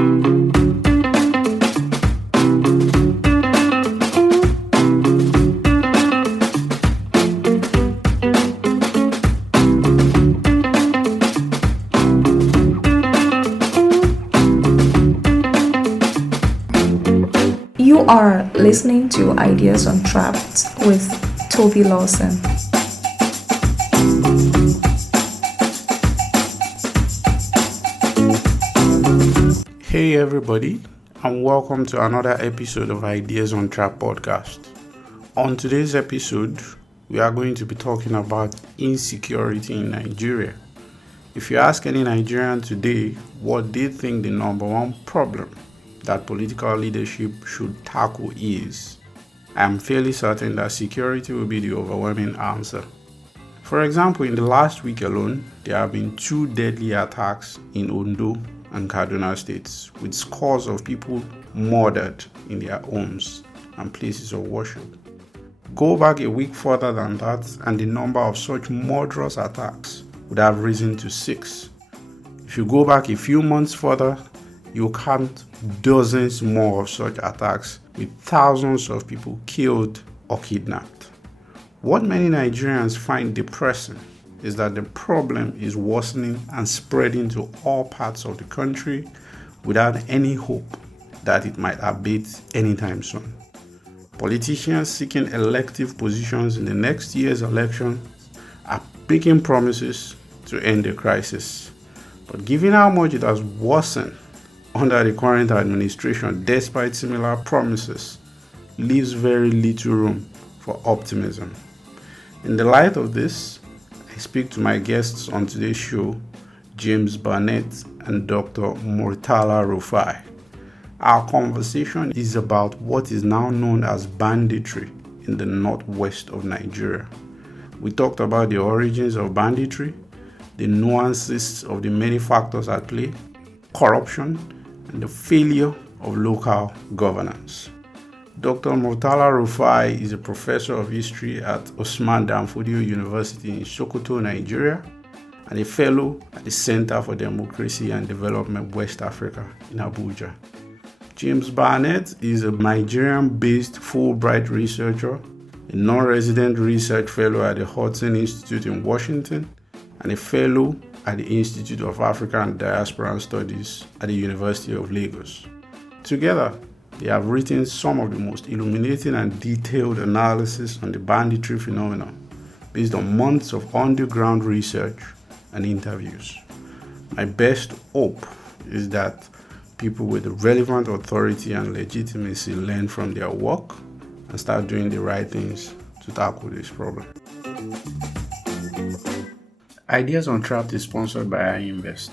You are listening to Ideas Untrapped with Toby Lawson. Hey everybody, and welcome to another episode of Ideas Untrapped podcast. On today's episode, we are going to be talking about insecurity in Nigeria. If you ask any Nigerian today what they think the number one problem that political leadership should tackle is, I am fairly certain that security will be the overwhelming answer. For example, in the last week alone, there have been 2 deadly attacks in Ondo and Kaduna states, with scores of people murdered in their homes and places of worship. Go back a week further than that, and the number of such murderous attacks would have risen to 6. If you go back a few months further, you count dozens more of such attacks with thousands of people killed or kidnapped. What many Nigerians find depressing is that the problem is worsening and spreading to all parts of the country without any hope that it might abate anytime soon. Politicians seeking elective positions in the next year's election are making promises to end the crisis. But given how much it has worsened under the current administration, despite similar promises, leaves very little room for optimism. In the light of this, I speak to my guests on today's show, James Barnett and Dr. Murtala Rufai. Our conversation is about what is now known as banditry in the northwest of Nigeria. We talked about the origins of banditry, the nuances of the many factors at play, corruption, and the failure of local governance. Dr. Murtala Rufai is a professor of history at Usman Danfodiyo University in Sokoto, Nigeria, and a fellow at the Center for Democracy and Development West Africa in Abuja. James Barnett is a Nigerian-based Fulbright researcher, a non-resident research fellow at the Hudson Institute in Washington, and a fellow at the Institute of African and Diaspora Studies at the University of Lagos. Together, they have written some of the most illuminating and detailed analysis on the banditry phenomenon based on months of underground research and interviews. My best hope is that people with the relevant authority and legitimacy learn from their work and start doing the right things to tackle this problem. Ideas Untrapped is sponsored by iInvest.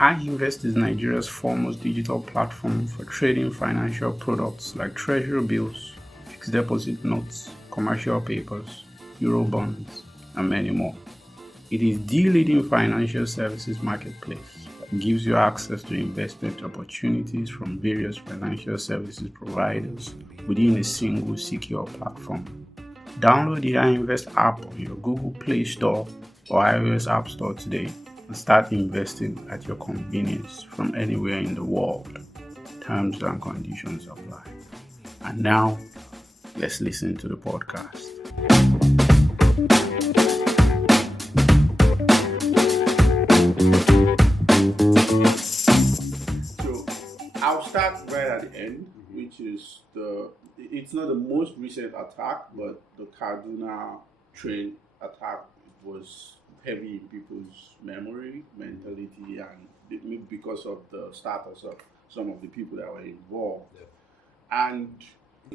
iInvest is Nigeria's foremost digital platform for trading financial products like treasury bills, fixed deposit notes, commercial papers, euro bonds, and many more. It is the leading financial services marketplace that gives you access to investment opportunities from various financial services providers within a single secure platform. Download the iInvest app on your Google Play Store or iOS App Store today and start investing at your convenience from anywhere in the world. Terms and conditions apply. And now, let's listen to the podcast. So, I'll start right at the end, which is it's not the most recent attack, but the Kaduna train attack was heavy in people's memory, mentality, and because of the status of some of the people that were involved. Yeah. And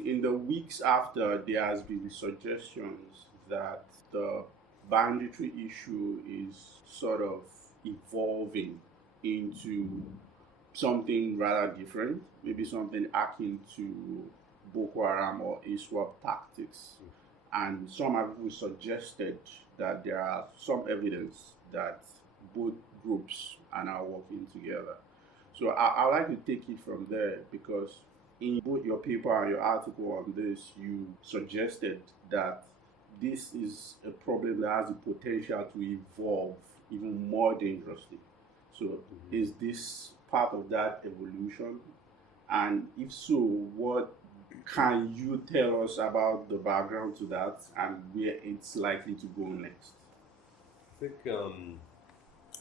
in the weeks after, there has been suggestions that the banditry issue is sort of evolving into something rather different, maybe something akin to Boko Haram or ISWAP tactics. And some have even suggested that there are some evidence that both groups are now working together. So I'd like to take it from there, because in both your paper and your article on this, you suggested that this is a problem that has the potential to evolve even more dangerously. So is this part of that evolution? And if so, what can you tell us about the background to that and where it's likely to go next? I think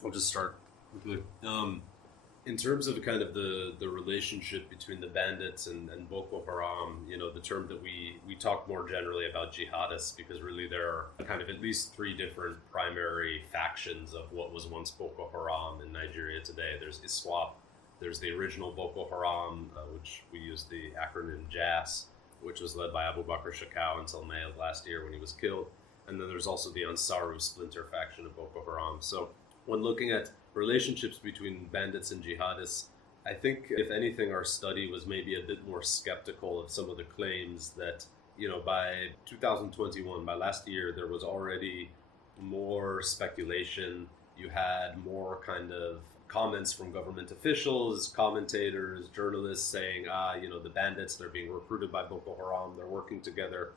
I'll just start quickly. In terms of kind of the relationship between the bandits and Boko Haram, the term that we talk more generally about jihadists, because really there are kind of at least three different primary factions of what was once Boko Haram in Nigeria today. There's ISWAP, there's the original Boko Haram, which we use the acronym JAS, which was led by Abu Bakr Shekau until May of last year when he was killed. And then there's also the Ansaru splinter faction of Boko Haram. So when looking at relationships between bandits and jihadists, I think, if anything, our study was maybe a bit more skeptical of some of the claims that, by 2021, by last year, there was already more speculation. You had more kind of comments from government officials, commentators, journalists saying, the bandits, they're being recruited by Boko Haram, they're working together.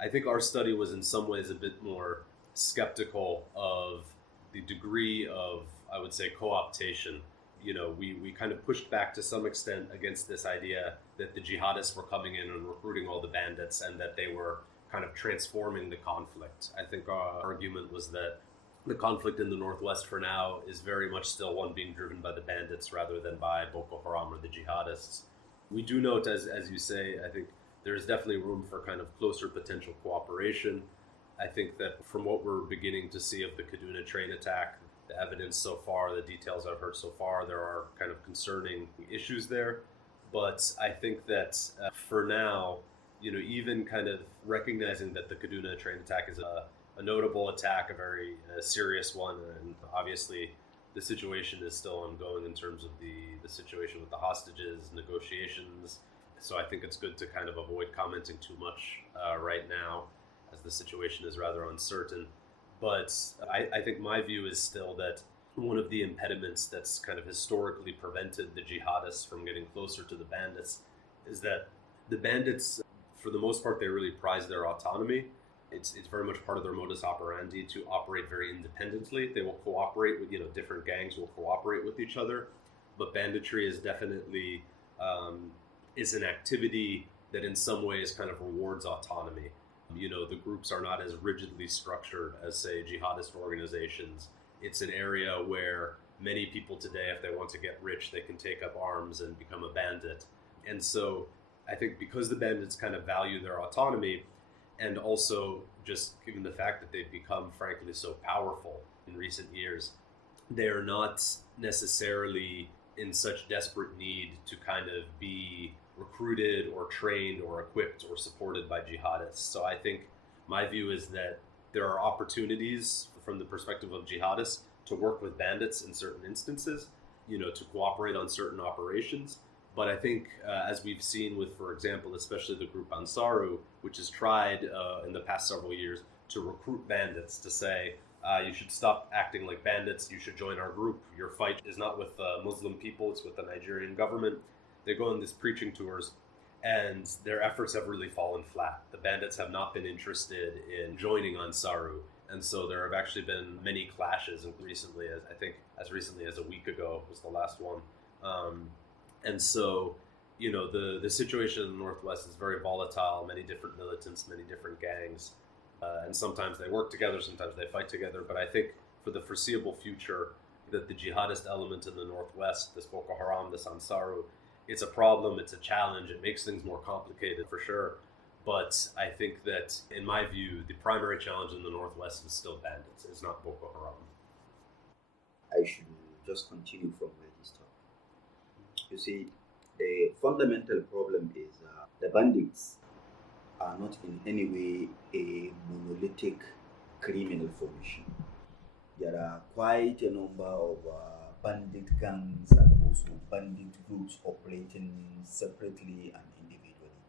I think our study was in some ways a bit more skeptical of the degree of, I would say, co-optation. We kind of pushed back to some extent against this idea that the jihadists were coming in and recruiting all the bandits and that they were kind of transforming the conflict. I think our argument was that the conflict in the Northwest for now is very much still one being driven by the bandits rather than by Boko Haram or the jihadists. We do note, as you say, I think there's definitely room for kind of closer potential cooperation. I think that from what we're beginning to see of the Kaduna train attack, the evidence so far, the details I've heard so far, there are kind of concerning issues there. But I think that for now, even kind of recognizing that the Kaduna train attack is a notable attack, a very serious one, and obviously the situation is still ongoing in terms of the situation with the hostages, negotiations. So I think it's good to kind of avoid commenting too much right now, as the situation is rather uncertain. But I think my view is still that one of the impediments that's kind of historically prevented the jihadists from getting closer to the bandits is that the bandits, for the most part, they really prize their autonomy. It's very much part of their modus operandi to operate very independently. They will cooperate with, different gangs will cooperate with each other. But banditry is definitely is an activity that in some ways kind of rewards autonomy. The groups are not as rigidly structured as, say, jihadist organizations. It's an area where many people today, if they want to get rich, they can take up arms and become a bandit. And so I think because the bandits kind of value their autonomy, and also just given the fact that they've become, frankly, so powerful in recent years, they're not necessarily in such desperate need to kind of be recruited or trained or equipped or supported by jihadists. So I think my view is that there are opportunities from the perspective of jihadists to work with bandits in certain instances, to cooperate on certain operations. But I think, as we've seen with, for example, especially the group Ansaru, which has tried in the past several years to recruit bandits to say, you should stop acting like bandits, you should join our group, your fight is not with Muslim people, it's with the Nigerian government. They go on these preaching tours, and their efforts have really fallen flat. The bandits have not been interested in joining Ansaru, and so there have actually been many clashes, and recently, as recently as a week ago was the last one. And so, the situation in the Northwest is very volatile, many different militants, many different gangs, and sometimes they work together, sometimes they fight together. But I think for the foreseeable future, that the jihadist element in the Northwest, this Boko Haram, this Ansaru, it's a problem, it's a challenge, it makes things more complicated for sure. But I think that, in my view, the primary challenge in the Northwest is still bandits, it's not Boko Haram. I should just continue from where he stopped. You see, the fundamental problem is the bandits are not in any way a monolithic criminal formation. There are quite a number of bandit gangs and also bandit groups operating separately and individually.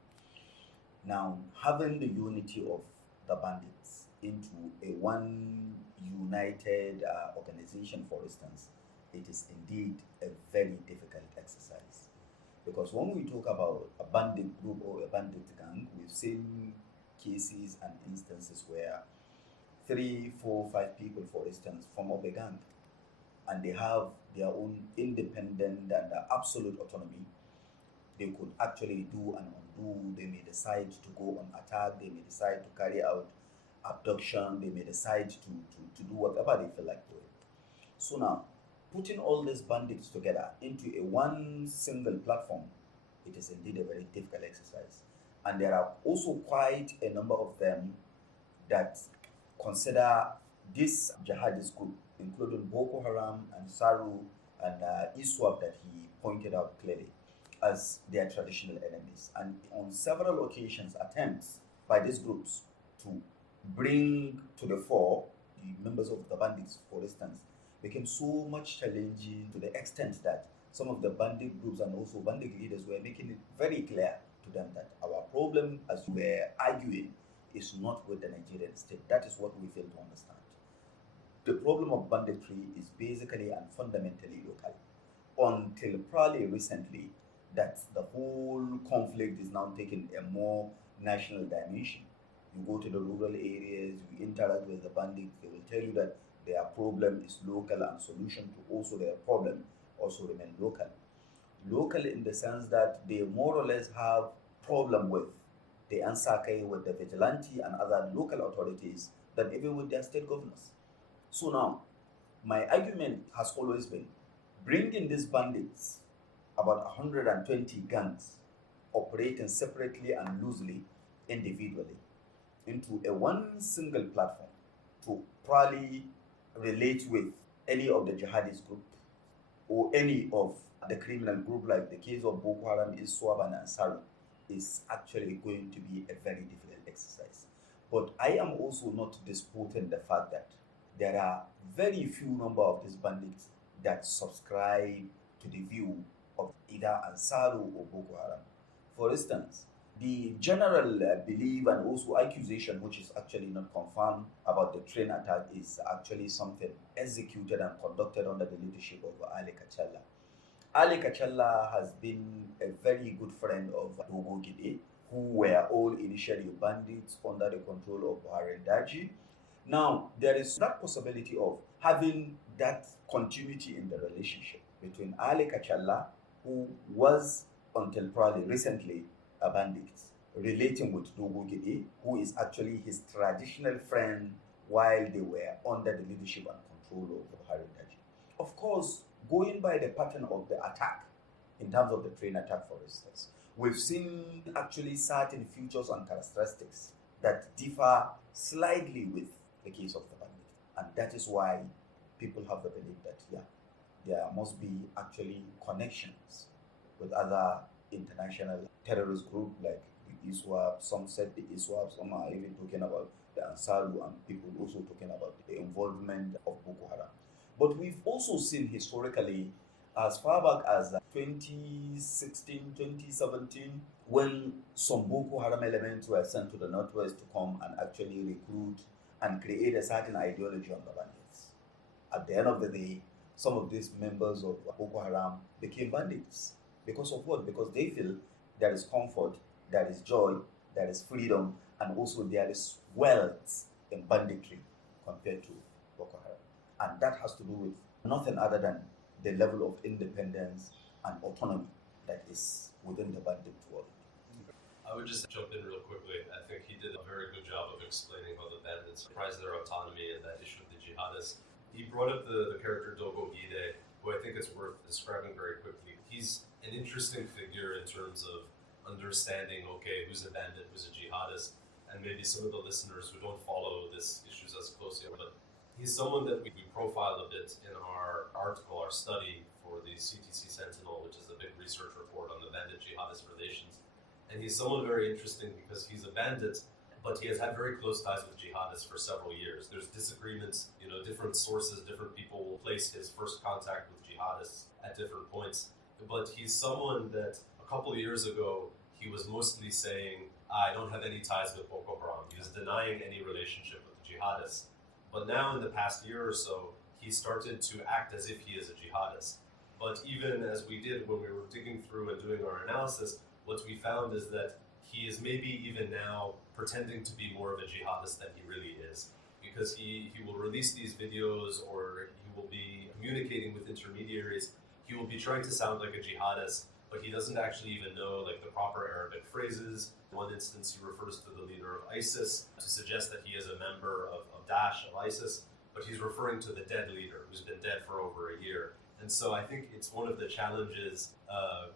Now, having the unity of the bandits into a one united organization, for instance, it is indeed a very difficult exercise. Because when we talk about a bandit group or a bandit gang, we've seen cases and instances where 3, 4, 5 people, for instance, form up a gang. and they have their own independent and absolute autonomy. They could actually do and undo. They may decide to go on attack. They may decide to carry out abduction. They may decide to do whatever they feel like doing. So now, putting all these bandits together into a one single platform, it is indeed a very difficult exercise. And there are also quite a number of them that consider this jihadist group, including Boko Haram and Saru and ISWAP that he pointed out clearly, as their traditional enemies. And on several occasions, attempts by these groups to bring to the fore the members of the bandits, for instance, became so much challenging to the extent that some of the bandit groups and also bandit leaders were making it very clear to them that our problem, as we were arguing, is not with the Nigerian state. That is what we fail to understand. The problem of banditry is basically and fundamentally local. Until probably recently, that the whole conflict is now taking a more national dimension. You go to the rural areas, you interact with the bandits, they will tell you that their problem is local and solution to also their problem also remain local. Local in the sense that they more or less have problem with the Ansake, with the vigilante and other local authorities than even with their state governors. So now, my argument has always been bringing these bandits, about 120 gangs operating separately and loosely, individually, into a one single platform to probably relate with any of the jihadist group or any of the criminal group, like the case of Boko Haram, ISWAP, and Ansari, is actually going to be a very difficult exercise. But I am also not disputing the fact that there are very few number of these bandits that subscribe to the view of either Ansaru or Boko Haram. For instance, the general belief and also accusation, which is actually not confirmed, about the train attack is actually something executed and conducted under the leadership of Ali Kachalla. Ali Kachalla has been a very good friend of Dogo Gide, who were all initially bandits under the control of Buhari Daji. Now, there is that possibility of having that continuity in the relationship between Ali Kachalla, who was until probably recently a bandit, relating with Dogo Gide, who is actually his traditional friend while they were under the leadership and control of Buhari Daji. Of course, going by the pattern of the attack, in terms of the train attack, for instance, we've seen actually certain features and characteristics that differ slightly with the case of the bandit. And that is why people have the belief that, there must be actually connections with other international terrorist groups like the ISWAP. Some said the ISWAP, some are even talking about the Ansaru, and people also talking about the involvement of Boko Haram. But we've also seen historically, as far back as 2016, 2017, when some Boko Haram elements were sent to the northwest to come and actually recruit and create a certain ideology on the bandits. At the end of the day, some of these members of Boko Haram became bandits. Because of what? Because they feel there is comfort, there is joy, there is freedom, and also there is wealth in banditry compared to Boko Haram. And that has to do with nothing other than the level of independence and autonomy that is within the bandit world. I would just jump in real quickly. I think he did a very good job of explaining how the bandits prize their autonomy and that issue of the jihadists. He brought up the character Dogo Gide, who I think is worth describing very quickly. He's an interesting figure in terms of understanding, okay, who's a bandit, who's a jihadist, and maybe some of the listeners who don't follow this issues as closely, but he's someone that we profiled a bit in our article, our study for the CTC Sentinel, which is the big research report on the bandit-jihadist relations. And he's someone very interesting because he's a bandit, but he has had very close ties with jihadists for several years. There's disagreements, different sources, different people will place his first contact with jihadists at different points. But he's someone that a couple of years ago, he was mostly saying, I don't have any ties with Boko Haram. He was denying any relationship with the jihadists. But now in the past year or so, he started to act as if he is a jihadist. But even as we did when we were digging through and doing our analysis, what we found is that he is maybe even now pretending to be more of a jihadist than he really is. Because he will release these videos or he will be communicating with intermediaries, he will be trying to sound like a jihadist, but he doesn't actually even know like the proper Arabic phrases. In one instance, he refers to the leader of ISIS to suggest that he is a member of Daesh, of ISIS, but he's referring to the dead leader who's been dead for over a year. And so I think it's one of the challenges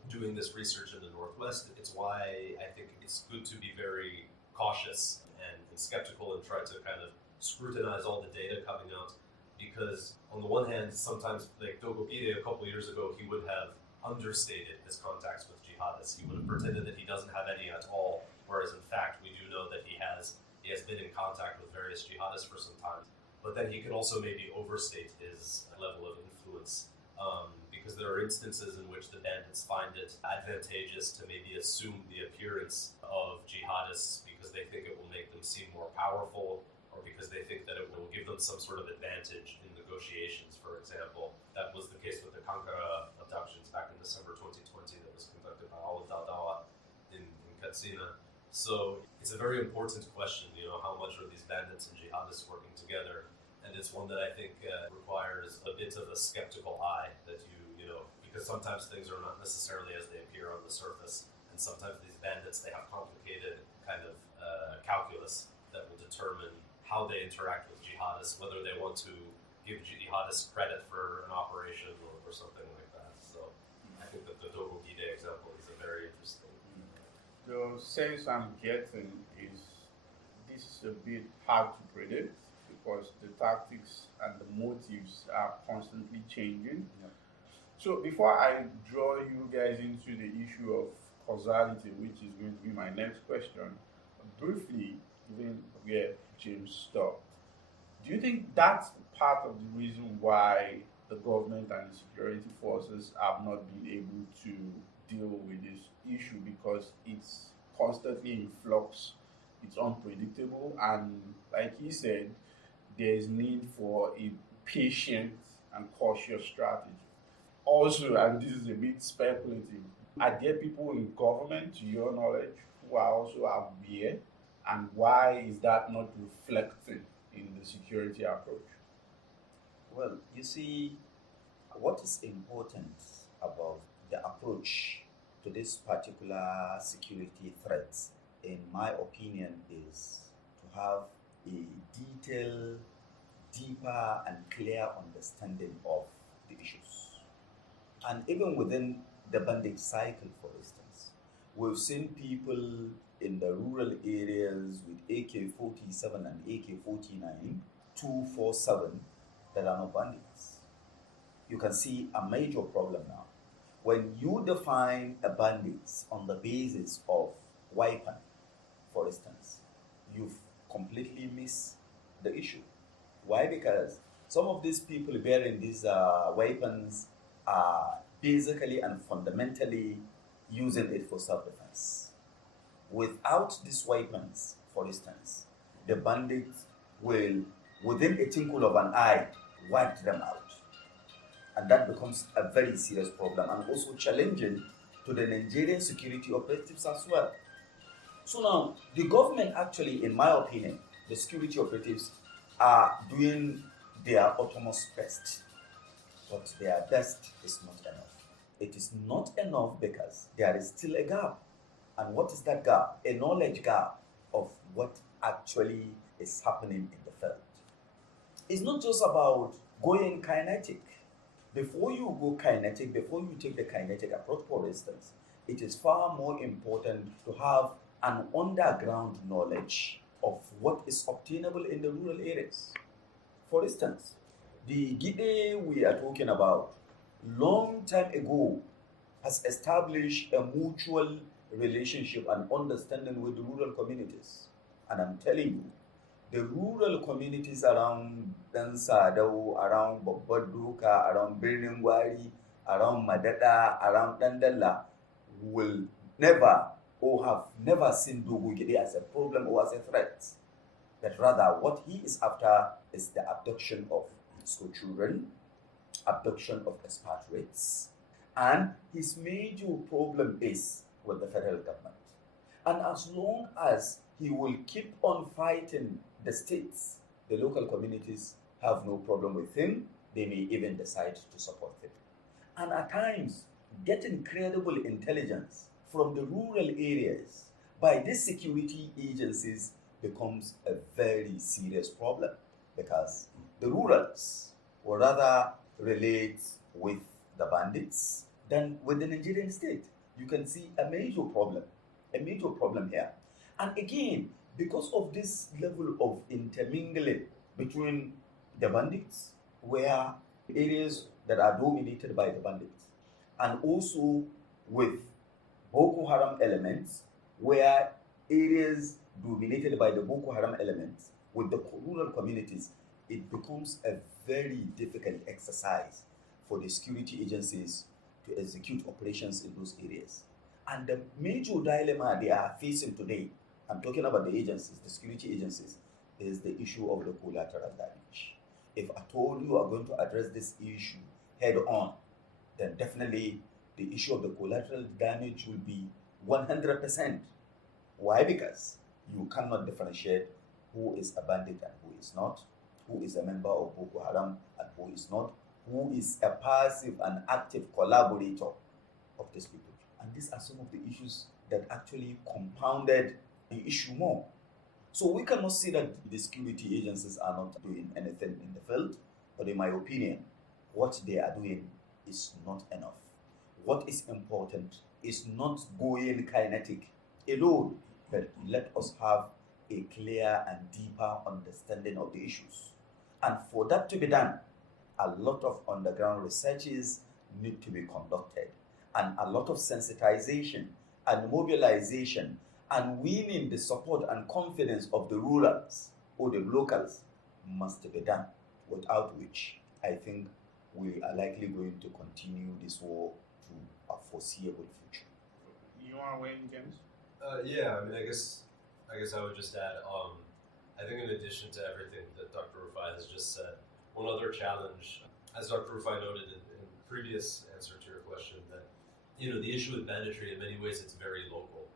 doing this research in the Northwest. It's why I think it's good to be very cautious and skeptical and try to kind of scrutinize all the data coming out. Because on the one hand, sometimes, like Dogogide a couple of years ago, he would have understated his contacts with jihadists. He would have pretended that he doesn't have any at all, whereas in fact we do know that he has been in contact with various jihadists for some time. But then he could also maybe overstate his level of influence, because there are instances in which the bandits find it advantageous to maybe assume the appearance of jihadists because they think it will make them seem more powerful, or because they think that it will give them some sort of advantage in negotiations, for example. That was the case with the Kankara abductions back in December 2020 that was conducted by Al Dawdawa in Katsina. So it's a very important question, how much are these bandits and jihadists working together? And it's one that I think requires a bit of a skeptical eye, that because sometimes things are not necessarily as they appear on the surface, and sometimes these bandits, they have complicated kind of calculus that will determine how they interact with jihadists, whether they want to give jihadists credit for an operation or something like that. So I think that the Dogogide example is a very interesting. The sense I'm getting is this is a bit hard to predict because the tactics and the motives are constantly changing. Yeah. So before I draw you guys into the issue of causality, which is going to be my next question, briefly, even where James stopped, do you think that's part of the reason why the government and the security forces have not been able to deal with this issue, because it's constantly in flux, it's unpredictable, and like he said, there is need for a patient and cautious strategy? Also, and this is a bit speculative, are there people in government, to your knowledge, who are also aware, and why is that not reflecting in the security approach? Well, you see, what is important about the approach to this particular security threat, in my opinion, is to have a detailed, deeper, and clear understanding of the issues. And even within the bandit cycle, for instance, we've seen people in the rural areas with AK-47 and AK-49, 247, that are not bandits. You can see a major problem now. When you define a bandit on the basis of weapon, for instance, you've completely missed the issue. Why? Because some of these people bearing these weapons are basically and fundamentally using it for self-defense. Without these weapons, for instance, the bandits will, within a twinkle of an eye, wipe them out. And that becomes a very serious problem, and also challenging to the Nigerian security operatives as well. So now, the government actually, in my opinion, the security operatives are doing their utmost best. But their best is not enough. It is not enough because there is still a gap. And what is that gap? A knowledge gap of what actually is happening in the field. It's not just about going kinetic. Before you go kinetic, before you take the kinetic approach, for instance, it is far more important to have an underground knowledge of what is obtainable in the rural areas. For instance, the Gide we are talking about, long time ago, has established a mutual relationship and understanding with the rural communities. And I'm telling you, the rural communities around Dansadao, around Boboduka, around Birningwari, around Madada, around Dandala will never or have never seen Dogo Gide as a problem or as a threat. But rather, what he is after is the abduction of school children, abduction of expatriates, and his major problem is with the federal government. And as long as he will keep on fighting the states, the local communities have no problem with him, they may even decide to support it. And at times, getting credible intelligence from the rural areas by these security agencies becomes a very serious problem, because the rurals will rather relate with the bandits than with the Nigerian state. You can see a major problem here. And again, because of this level of intermingling between the bandits, where areas that are dominated by the bandits, and also with Boko Haram elements, where areas dominated by the Boko Haram elements with the rural communities, it becomes a very difficult exercise for the security agencies to execute operations in those areas. And the major dilemma they are facing today, I'm talking about the agencies, the security agencies, is the issue of the collateral damage. If at all you are going to address this issue head on, then definitely the issue of the collateral damage will be 100%. Why? Because you cannot differentiate who is a bandit and who is not, who is a member of Boko Haram and who is not, who is a passive and active collaborator of these people. And these are some of the issues that actually compounded the issue more. So we cannot say that the security agencies are not doing anything in the field, but in my opinion, what they are doing is not enough. What is important is not going kinetic alone, but let us have a clear and deeper understanding of the issues. And for that to be done, a lot of underground researches need to be conducted, and a lot of sensitization and mobilization and winning the support and confidence of the rurals or the locals must be done, without which I think we are likely going to continue this war to a foreseeable future. You want to weigh in, James? Yeah, I mean, I guess I would just add, I think in addition to everything that Dr. Rufai has just said, one other challenge, as Dr. Rufai noted in previous answer to your question, that, you know, the issue with banditry, in many ways, it's very local,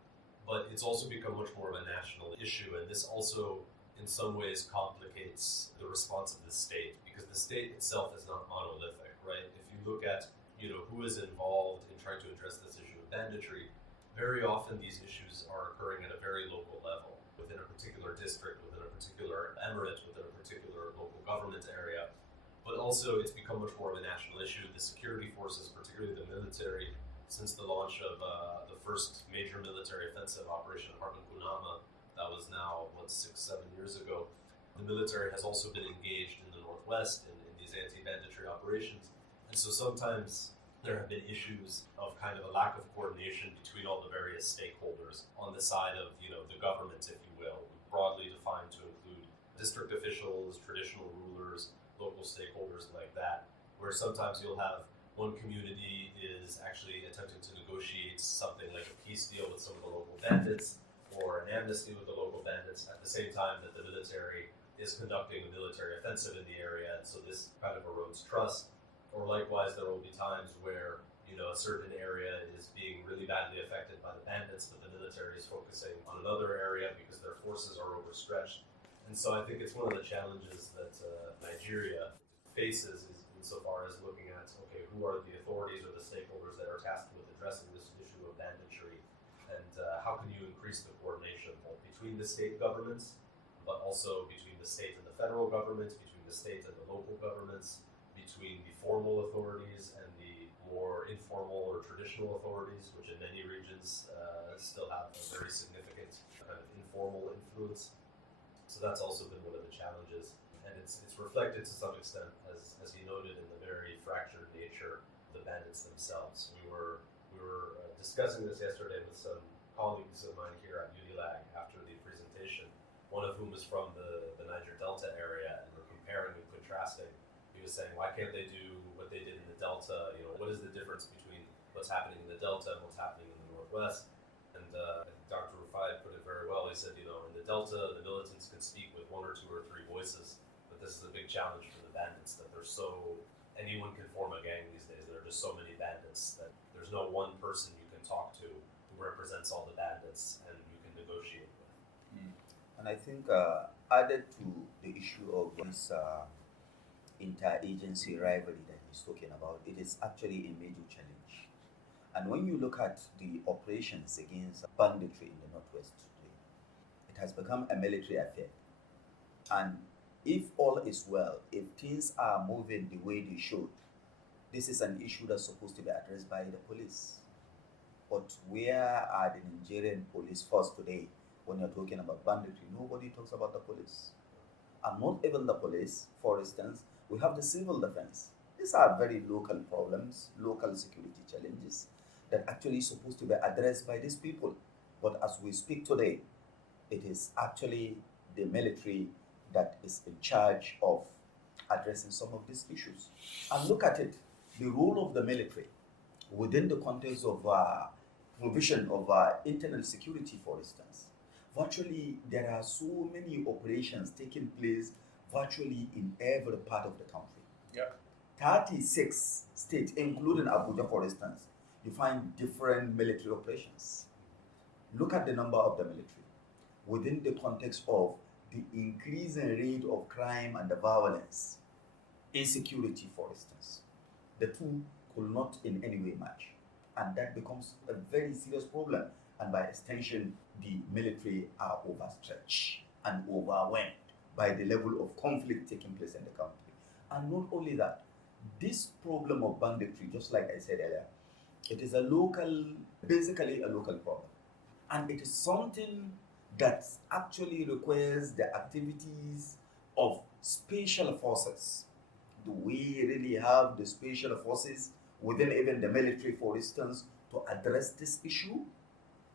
but it's also become much more of a national issue, and this also, in some ways, complicates the response of the state, because the state itself is not monolithic, right? If you look at, you know, who is involved in trying to address this issue of banditry, very often these issues are occurring at a very local level, within a particular district, within a particular emirate, within a particular local government area. But also it's become much more of a national issue. The security forces, particularly the military, since the launch of the first major military offensive, Operation Harman Kunama, that was now, 6-7 years ago, the military has also been engaged in the Northwest in these anti-banditry operations. And so sometimes there have been issues of kind of a lack of coordination between all the various stakeholders on the side of, you know, the government, if you will, broadly defined to include district officials, traditional rulers, local stakeholders like that, where sometimes you'll have one community is actually attempting to negotiate something like a peace deal with some of the local bandits or an amnesty with the local bandits at the same time that the military is conducting a military offensive in the area, and so this kind of erodes trust. Or likewise, there will be times where, you know, a certain area is being really badly affected by the bandits, but the military is focusing on another area because their forces are overstretched. And so I think it's one of the challenges that Nigeria faces is insofar as looking at, okay, who are the authorities or the stakeholders that are tasked with addressing this issue of banditry, and how can you increase the coordination both between the state governments, but also between the state and the federal government, between the state and the local governments, between the formal authorities and the more informal or traditional authorities, which in many regions still have a very significant kind of informal influence. So that's also been one of the challenges, and it's reflected to some extent, as he noted, in the very fractured nature of the bandits themselves. We were discussing this yesterday with some colleagues of mine here at Unilag after the presentation, one of whom is from the Niger Delta area, and we're comparing and contrasting. He was saying, why can't they do what they did in the Delta? You know, what is the difference between what's happening in the Delta and what's happening in the Northwest? And Dr. Rufai put it very well. He said, you know, in the Delta, the militants can speak with 1 or 2 or 3 voices, but this is a big challenge for the bandits, that anyone can form a gang these days. There are just so many bandits that there's no one person you can talk to who represents all the bandits and you can negotiate with. And I think added to the issue of this interagency rivalry that he's talking about, it is actually a major challenge. And when you look at the operations against banditry in the Northwest today, it has become a military affair. And if all is well, if things are moving the way they should, this is an issue that's supposed to be addressed by the police. But where are the Nigerian police force today when you're talking about banditry? Nobody talks about the police. And not even the police, for instance, we have the civil defense. These are very local problems, local security challenges that actually supposed to be addressed by these people. But as we speak today, it is actually the military that is in charge of addressing some of these issues. And look at it, the role of the military within the context of provision of internal security, for instance. Virtually, there are so many operations taking place virtually in every part of the country. Yeah. 36 states, including Abuja, for instance, you find different military operations. Look at the number of the military within the context of the increasing rate of crime and the violence, insecurity, for instance. The two could not in any way match. And that becomes a very serious problem. And by extension, the military are overstretched and overwhelmed by the level of conflict taking place in the country. And not only that, this problem of banditry, just like I said earlier, it is basically a local problem. And it is something that actually requires the activities of special forces. Do we really have the special forces within even the military, for instance, to address this issue?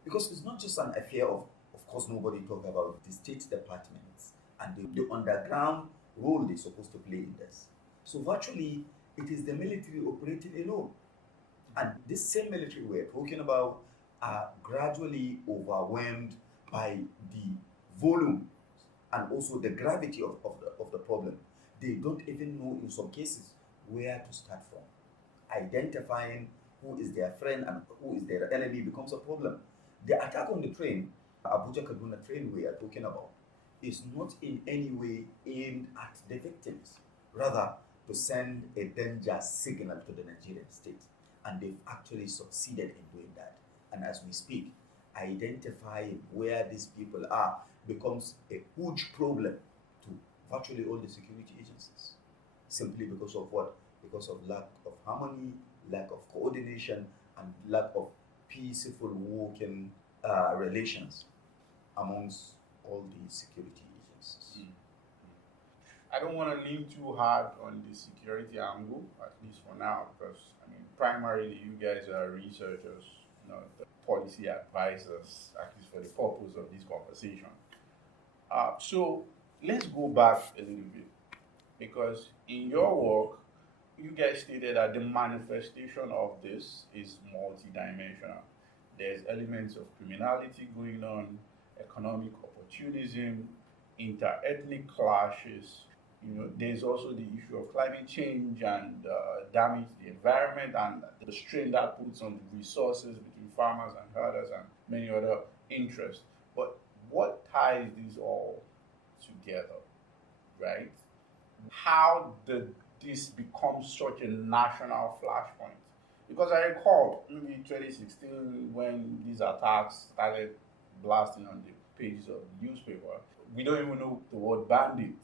Because it's not just an affair of course, nobody talk about the state departments and the underground role they're supposed to play in this. So virtually, it is the military operating alone. And this same military we're talking about are gradually overwhelmed by the volume and also the gravity of the problem. They don't even know in some cases where to start from. Identifying who is their friend and who is their enemy becomes a problem. The attack on the train, Abuja Kaduna train we are talking about, is not in any way aimed at the victims, rather to send a danger signal to the Nigerian state. And they've actually succeeded in doing that. And as we speak, identifying where these people are becomes a huge problem to virtually all the security agencies. Simply because of what? Because of lack of harmony, lack of coordination, and lack of peaceful working relations amongst all the security agencies. I don't want to lean too hard on the security angle, at least for now, because primarily you guys are researchers, the policy advisors, at least for the purpose of this conversation. So let's go back a little bit, because in your work, you guys stated that the manifestation of this is multidimensional. There's elements of criminality going on, economic opportunism, inter-ethnic clashes. There's also the issue of climate change and damage to the environment and the strain that puts on the resources between farmers and herders and many other interests. But what ties these all together, right? How did this become such a national flashpoint? Because I recall maybe 2016 when these attacks started blasting on the pages of the newspaper. We don't even know the word bandit,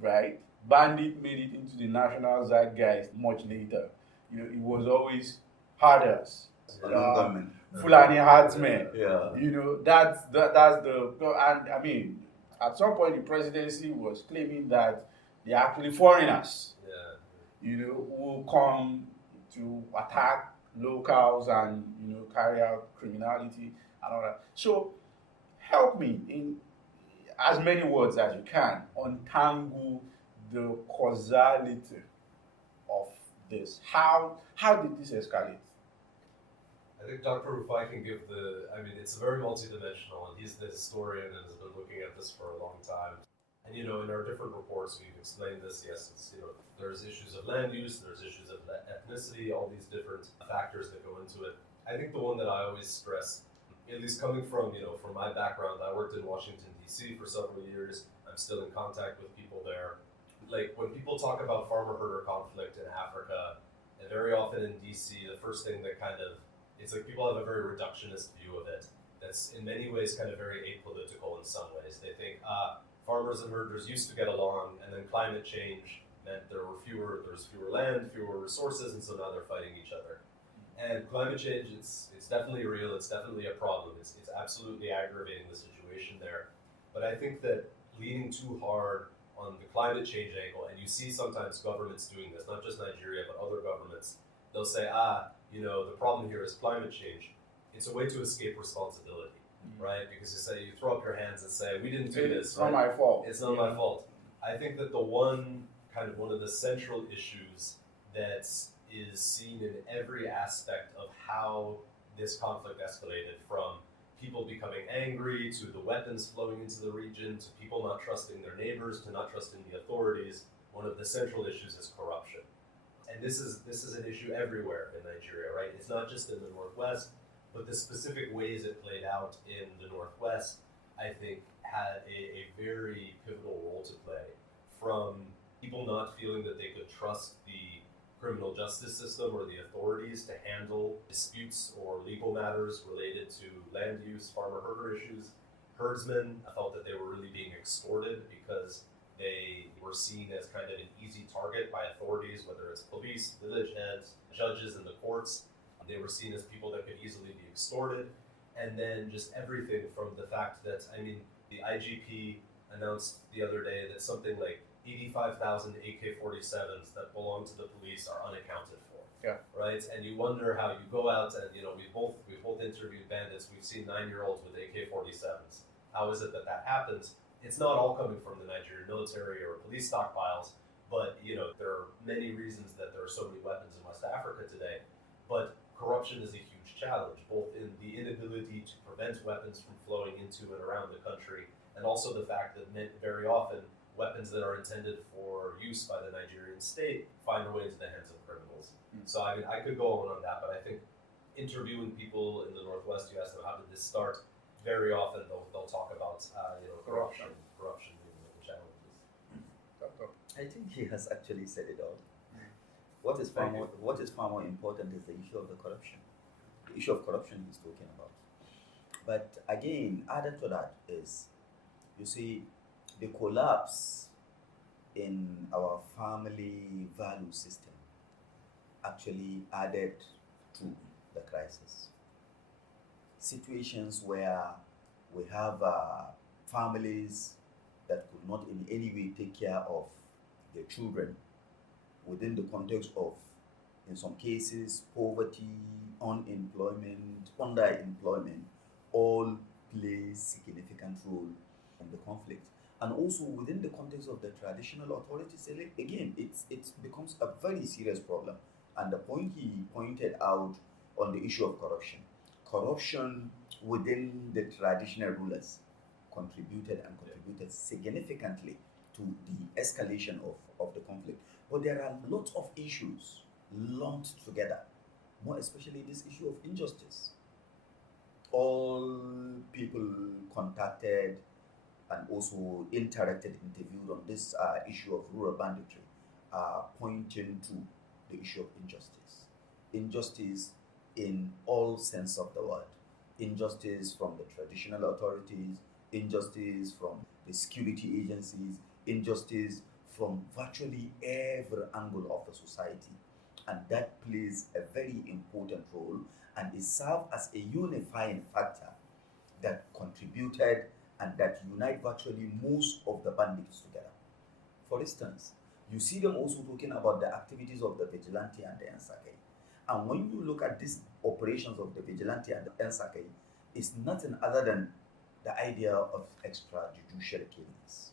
right? Bandit made it into the national zeitgeist much later. It was always herders, Fulani herdsmen. Yeah. That's the, and at some point the presidency was claiming that they're actually foreigners, who come to attack locals and carry out criminality and all that. So help me in as many words as you can untangle the causality of this. How did this escalate? I think Dr. Rufai can give it's very multidimensional, and he's the historian and has been looking at this for a long time. And in our different reports, we've explained this. Yes, it's there's issues of land use, there's issues of ethnicity, all these different factors that go into it. I think the one that I always stress, at least coming from from my background, I worked in Washington D.C. for several years. I'm still in contact with people there. like when people talk about farmer-herder conflict in Africa, and very often in DC, the first thing that kind of, it's like people have a very reductionist view of it. That's in many ways kind of very apolitical in some ways. They think farmers and herders used to get along, and then climate change meant there was fewer land, fewer resources, and so now they're fighting each other. And climate change, it's definitely real. It's definitely a problem. It's absolutely aggravating the situation there. But I think that leaning too hard on the climate change angle, and you see sometimes governments doing this, not just Nigeria, but other governments, they'll say, the problem here is climate change. It's a way to escape responsibility, right? Because you throw up your hands and say, we didn't do this. It's not my fault. It's not my fault. I think that one of the central issues that is seen in every aspect of how this conflict escalated, from people becoming angry to the weapons flowing into the region to people not trusting their neighbors to not trusting the authorities, one of the central issues is corruption. And this is an issue everywhere in Nigeria, right? It's not just in the Northwest, but the specific ways it played out in the Northwest, I think, had a very pivotal role to play, from people not feeling that they could trust the criminal justice system or the authorities to handle disputes or legal matters related to land use, farmer-herder issues. Herdsmen felt that they were really being extorted because they were seen as kind of an easy target by authorities, whether it's police, village heads, judges, and the courts. They were seen as people that could easily be extorted. And then just everything from the fact that, the IGP announced the other day that something like 85,000 AK-47s that belong to the police are unaccounted for. Yeah. Right? And you wonder how you go out and, we've both interviewed bandits. We've seen 9-year-olds with AK-47s. How is it that happens? It's not all coming from the Nigerian military or police stockpiles, but, there are many reasons that there are so many weapons in West Africa today. But corruption is a huge challenge, both in the inability to prevent weapons from flowing into and around the country, and also the fact that very often weapons that are intended for use by the Nigerian state find their way into the hands of criminals. So I could go on that, but I think interviewing people in the Northwest, you ask them how did this start, very often they'll talk about corruption being one of the challenges. I think he has actually said it all. What is far more important is the issue of the corruption. The issue of corruption he's talking about. But again, added to that is, you see, the collapse in our family value system actually added to the crisis. Situations where we have families that could not in any way take care of their children within the context of, in some cases, poverty, unemployment, underemployment, all play significant role in the conflict. And also within the context of the traditional authorities, again, it becomes a very serious problem. And the point he pointed out on the issue of corruption within the traditional rulers contributed significantly to the escalation of the conflict. But there are lots of issues lumped together, more especially this issue of injustice. All people contacted and also interviewed on this issue of rural banditry are pointing to the issue of injustice. Injustice in all sense of the word. Injustice from the traditional authorities, injustice from the security agencies, injustice from virtually every angle of the society. And that plays a very important role, and it served as a unifying factor that contributed and that unite virtually most of the bandits together. For instance, you see them also talking about the activities of the vigilante and the Nsake. And when you look at these operations of the vigilante and the Nsake, it's nothing other than the idea of extrajudicial killings.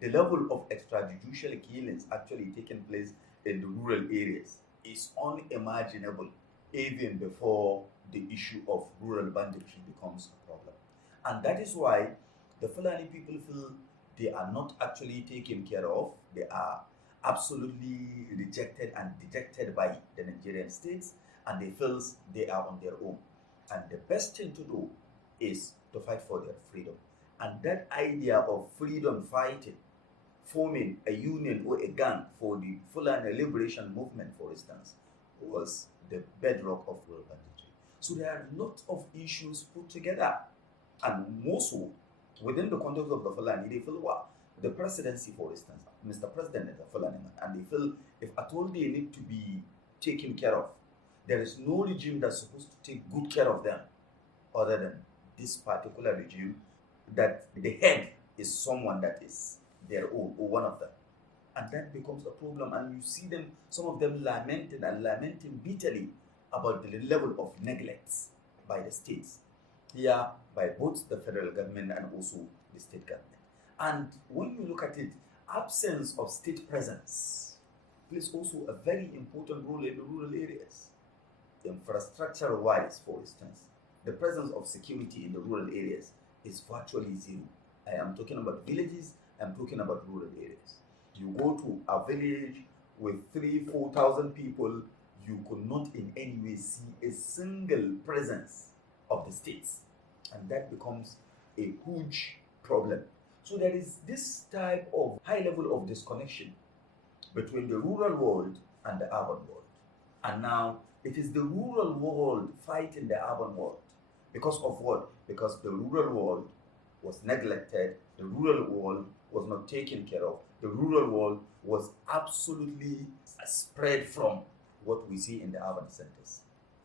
The level of extrajudicial killings actually taking place in the rural areas is unimaginable even before the issue of rural banditry becomes a problem. And that is why the Fulani people feel they are not actually taken care of. They are absolutely rejected and dejected by the Nigerian states, and they feel they are on their own. And the best thing to do is to fight for their freedom. And that idea of freedom fighting forming a union or a gang for the Fulani liberation movement, for instance, was the bedrock of rural banditry. So there are a lot of issues put together, and more so within the context of the Fulani. They feel, well, the presidency, for instance, Mr. President is a Fulani man, and they feel if at all they need to be taken care of, there is no regime that's supposed to take good care of them other than this particular regime, that the head is someone that is their own or one of them. And that becomes a problem, and you see them, some of them lamenting bitterly about the level of neglect by the states, here by both the federal government and also the state government. And when you look at it, absence of state presence plays also a very important role in the rural areas. Infrastructure-wise, for instance, the presence of security in the rural areas is virtually zero. I am talking about villages, I'm talking about rural areas. You go to a village with 3,000-4,000 people, you could not in any way see a single presence of the states. And that becomes a huge problem. So there is this type of high level of disconnection between the rural world and the urban world. And now it is the rural world fighting the urban world. Because of what? Because the rural world was neglected, the rural world was not taken care of, the rural world was absolutely spread from what we see in the urban centers.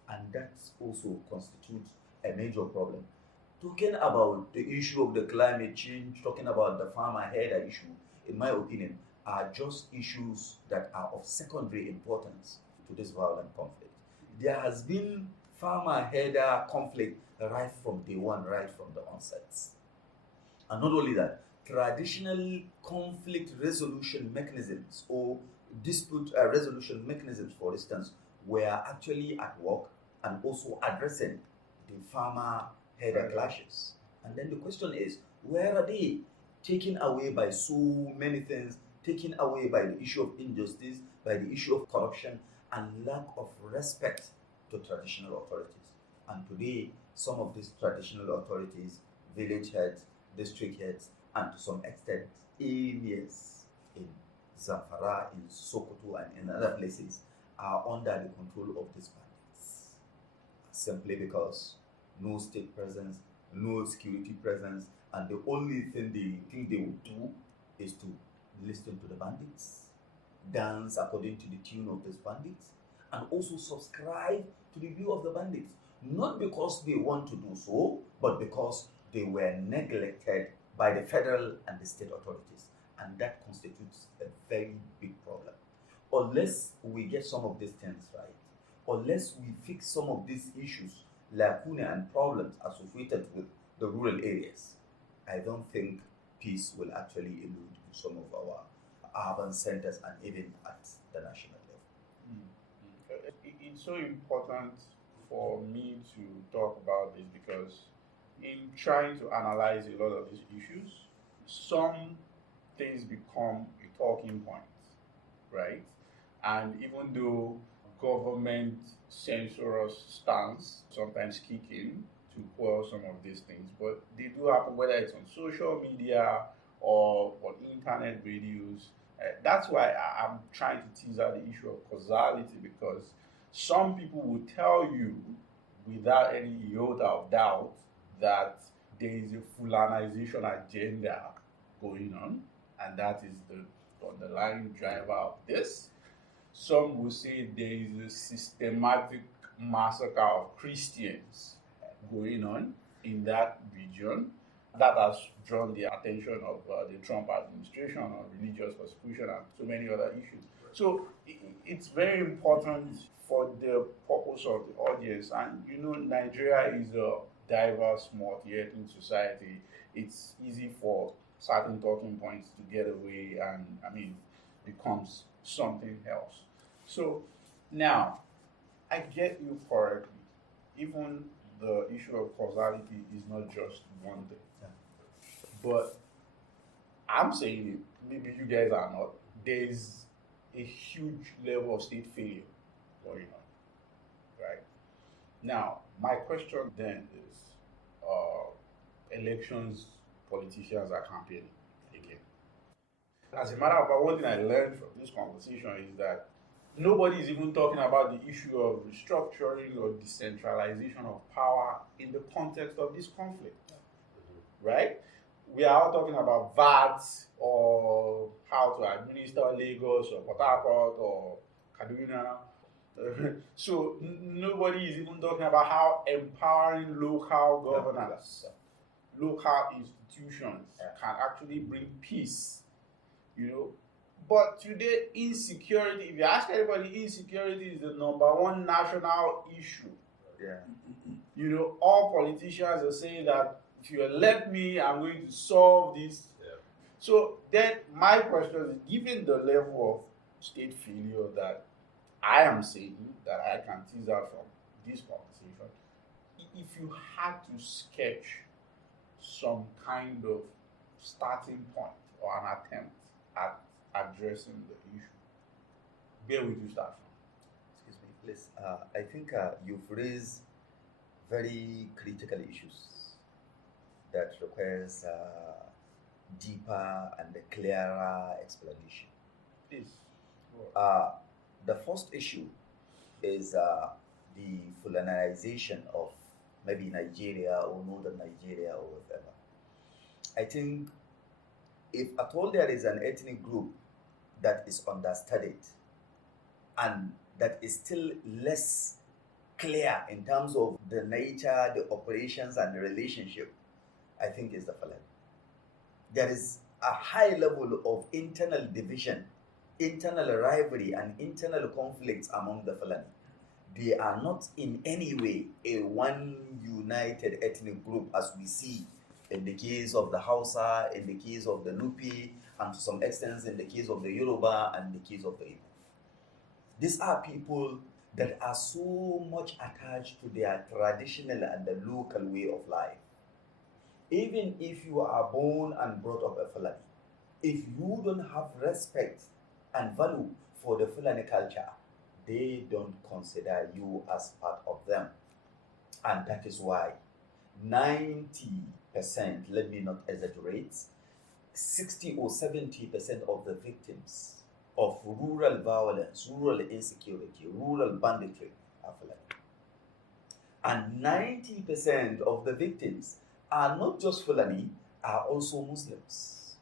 And that also constitutes a major problem. Talking about the issue of the climate change, talking about the farmer header issue, in my opinion, are just issues that are of secondary importance to this violent conflict. There has been farmer header conflict right from day one, right from the onset. And not only that, traditional conflict resolution mechanisms or dispute resolution mechanisms, for instance, were actually at work and also addressing the farmer header clashes. And then the question is, where are they? Taken away by so many things, taken away by the issue of injustice, by the issue of corruption, and lack of respect to traditional authorities. And today, some of these traditional authorities, village heads, district heads, and to some extent, emirs in Zamfara, in Sokoto, and in other places, are under the control of these bandits. Simply because no state presence, no security presence, and the only thing they think they would do is to listen to the bandits, dance according to the tune of these bandits, and also subscribe to the view of the bandits. Not because they want to do so, but because they were neglected by the federal and the state authorities. And that constitutes a very big problem. Unless we get some of these things right, unless we fix some of these issues, lacuna and problems associated with the rural areas, I don't think peace will actually elude in some of our urban centers and even at the national level. It's so important for me to talk about this because in trying to analyze a lot of these issues, some things become a talking point, right? And even though government censorious stance sometimes kick in to quell some of these things, but they do happen whether it's on social media or on internet videos. That's why I'm trying to tease out the issue of causality, because some people will tell you without any iota of doubt that there is a Fulanization agenda going on, and that is the underlying driver of this. Some will say there is a systematic massacre of Christians going on in that region that has drawn the attention of the Trump administration on religious persecution and so many other issues. So it's very important for the purpose of the audience. And you know, Nigeria is a diverse, multi-ethnic society. It's easy for certain talking points to get away and, becomes something else. So now, I get you correctly. Even the issue of causality is not just one thing. But I'm saying it, maybe you guys are not. There's a huge level of state failure going on, right? Now, my question then is, elections, politicians are campaigning again. As a matter of fact, one thing I learned from this conversation is that nobody is even talking about the issue of restructuring or decentralization of power in the context of this conflict, right? We are all talking about VAT or how to administer Lagos or Port Harcourt or Kaduna. So nobody is even talking about how empowering local governance, local institutions can actually bring peace, you know. But today, insecurity, if you ask anybody, insecurity is the number one national issue. Yeah. You know, all politicians are saying that if you elect me, I'm going to solve this. Yeah. So then my question is, given the level of state failure that I am saying that I can tease out from this conversation, if you had to sketch some kind of starting point or an attempt at addressing the issue, where would you start from? Excuse me, please. I think you've raised very critical issues that requires deeper and a clearer explanation. Please. The first issue is the Fulanization of maybe Nigeria or northern Nigeria or whatever. I think if at all there is an ethnic group that is understudied and that is still less clear in terms of the nature, the operations, and the relationship, I think is the Fulani. There is a high level of internal division, internal rivalry, and internal conflicts among the Fulani. They are not in any way a one united ethnic group as we see in the case of the Hausa, in the case of the Nupi, and to some extent in the case of the Yoruba and the case of the Igbo. These are people that are so much attached to their traditional and the local way of life. Even if you are born and brought up a Fulani, if you don't have respect and value for the Fulani culture, they don't consider you as part of them. And that is why 90%, let me not exaggerate, 60 or 70% of the victims of rural violence, rural insecurity, rural banditry are Fulani. And 90% of the victims are not just Fulani, are also Muslims.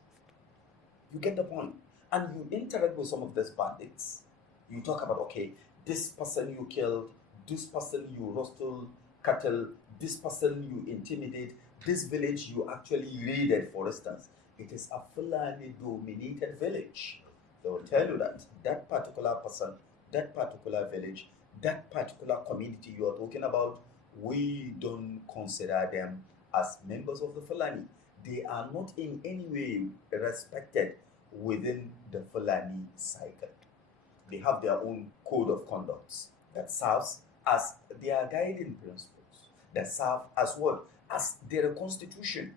You get the point? And you interact with some of these bandits. You talk about, okay, this person you killed, this person you rustled cattle, this person you intimidate, this village you actually raided, for instance. It is a Fulani-dominated village. They will tell you that that particular person, that particular village, that particular community you are talking about, we don't consider them as members of the Fulani. They are not in any way respected within the Fulani cycle. They have their own code of conduct that serves as their guiding principles, that serve as what? As their constitution.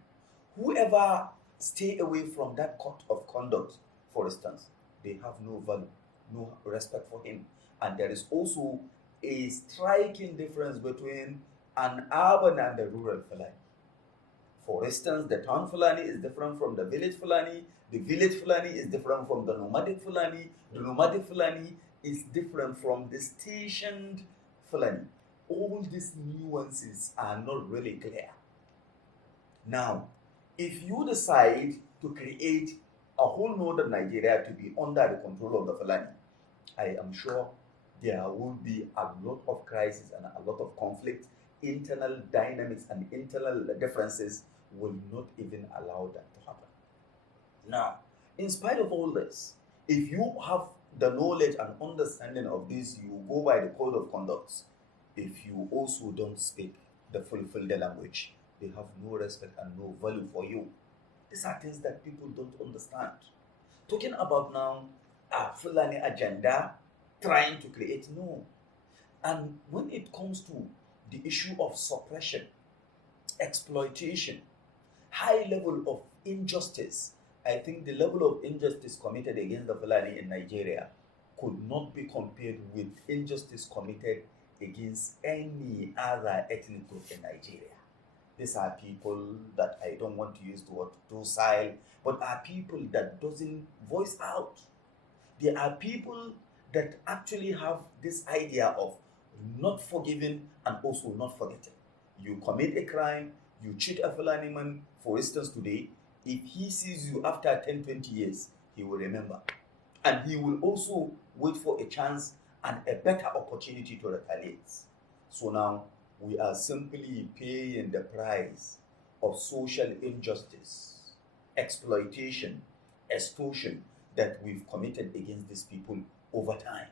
Whoever stay away from that code of conduct, for instance, they have no value, no respect for him. And there is also a striking difference between an urban and a rural Fulani. For instance, the town Fulani is different from the village Fulani Fulani is different from the nomadic Fulani Fulani is different from the stationed Fulani. All these nuances are not really clear. Now, if you decide to create a whole northern Nigeria to be under the control of the Fulani, I am sure there will be a lot of crisis and a lot of conflict. Internal dynamics and internal differences will not even allow that to happen. Now, in spite of all this, if you have the knowledge and understanding of this, you go by the code of conduct. If you also don't speak the fulfilled language, they have no respect and no value for you. These are things that people don't understand. Talking about now a Fulani agenda, trying to create, no. And when it comes to the issue of suppression, exploitation, high level of injustice, I think the level of injustice committed against the Fulani in Nigeria could not be compared with injustice committed against any other ethnic group in Nigeria. These are people that I don't want to use the word docile, but are people that doesn't voice out. They are people that actually have this idea of not forgiving and also not forgetting. You commit a crime, you cheat a Fulani man, for instance, today, if he sees you after 10, 20 years, he will remember. And he will also wait for a chance and a better opportunity to retaliate. So now we are simply paying the price of social injustice, exploitation, extortion that we've committed against these people over time.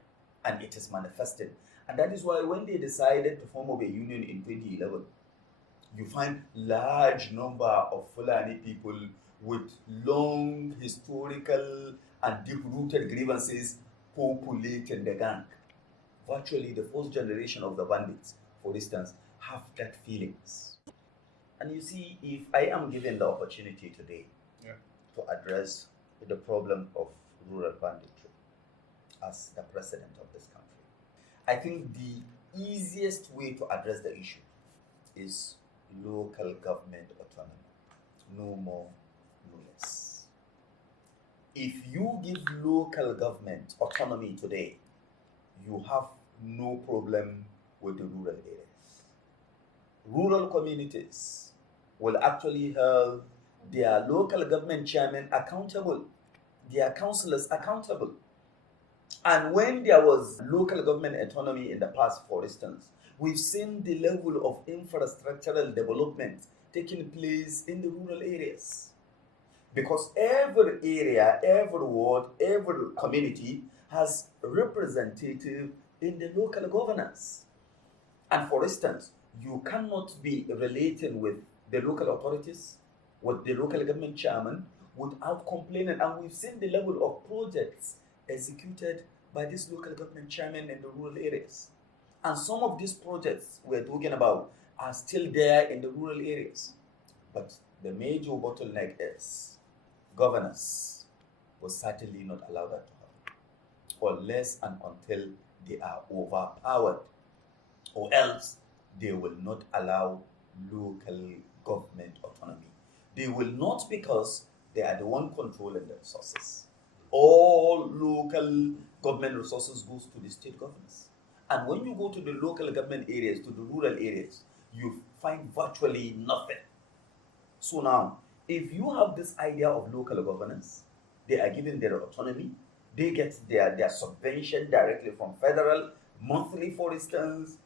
And it is manifested. And that is why when they decided to form a union in 2011, you find large number of Fulani people with long historical and deep-rooted grievances populating the gang. Virtually the first generation of the bandits, for instance, have that feelings. And you see, if I am given the opportunity today to address the problem of rural banditry as the president of this country, I think the easiest way to address the issue is local government autonomy. No more, no less. If you give local government autonomy today, you have no problem with the rural areas. Rural communities will actually hold their local government chairman accountable, their councillors accountable. And when there was local government autonomy in the past, for instance, we've seen the level of infrastructural development taking place in the rural areas. Because every area, every ward, every community has a representative in the local governance. And for instance, you cannot be relating with the local authorities, with the local government chairman, without complaining. And we've seen the level of projects executed by this local government chairman in the rural areas. And some of these projects we're talking about are still there in the rural areas. But the major bottleneck is governance will certainly not allow that to happen, unless and until they are overpowered, or else they will not allow local government autonomy. They will not, because they are the one controlling the resources. All local government resources goes to the state governors. And when you go to the local government areas, to the rural areas, you find virtually nothing. So now, if you have this idea of local governance, they are given their autonomy, they get their subvention directly from federal, monthly, for instance.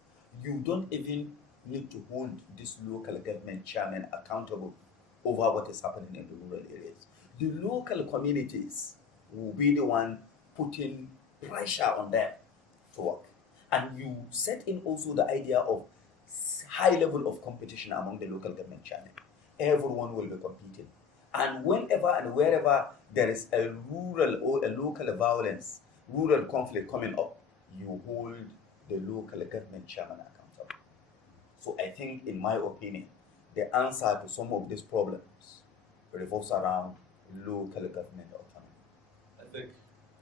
You don't even need to hold this local government chairman accountable over what is happening in the rural areas. The local communities will be the one putting pressure on them to work. And you set in also the idea of high level of competition among the local government chairman. Everyone will be competing. And whenever and wherever there is a rural or a local violence, rural conflict coming up, you hold the local government chairman accountable. So I think, in my opinion, the answer to some of these problems revolves around local government autonomy. I think,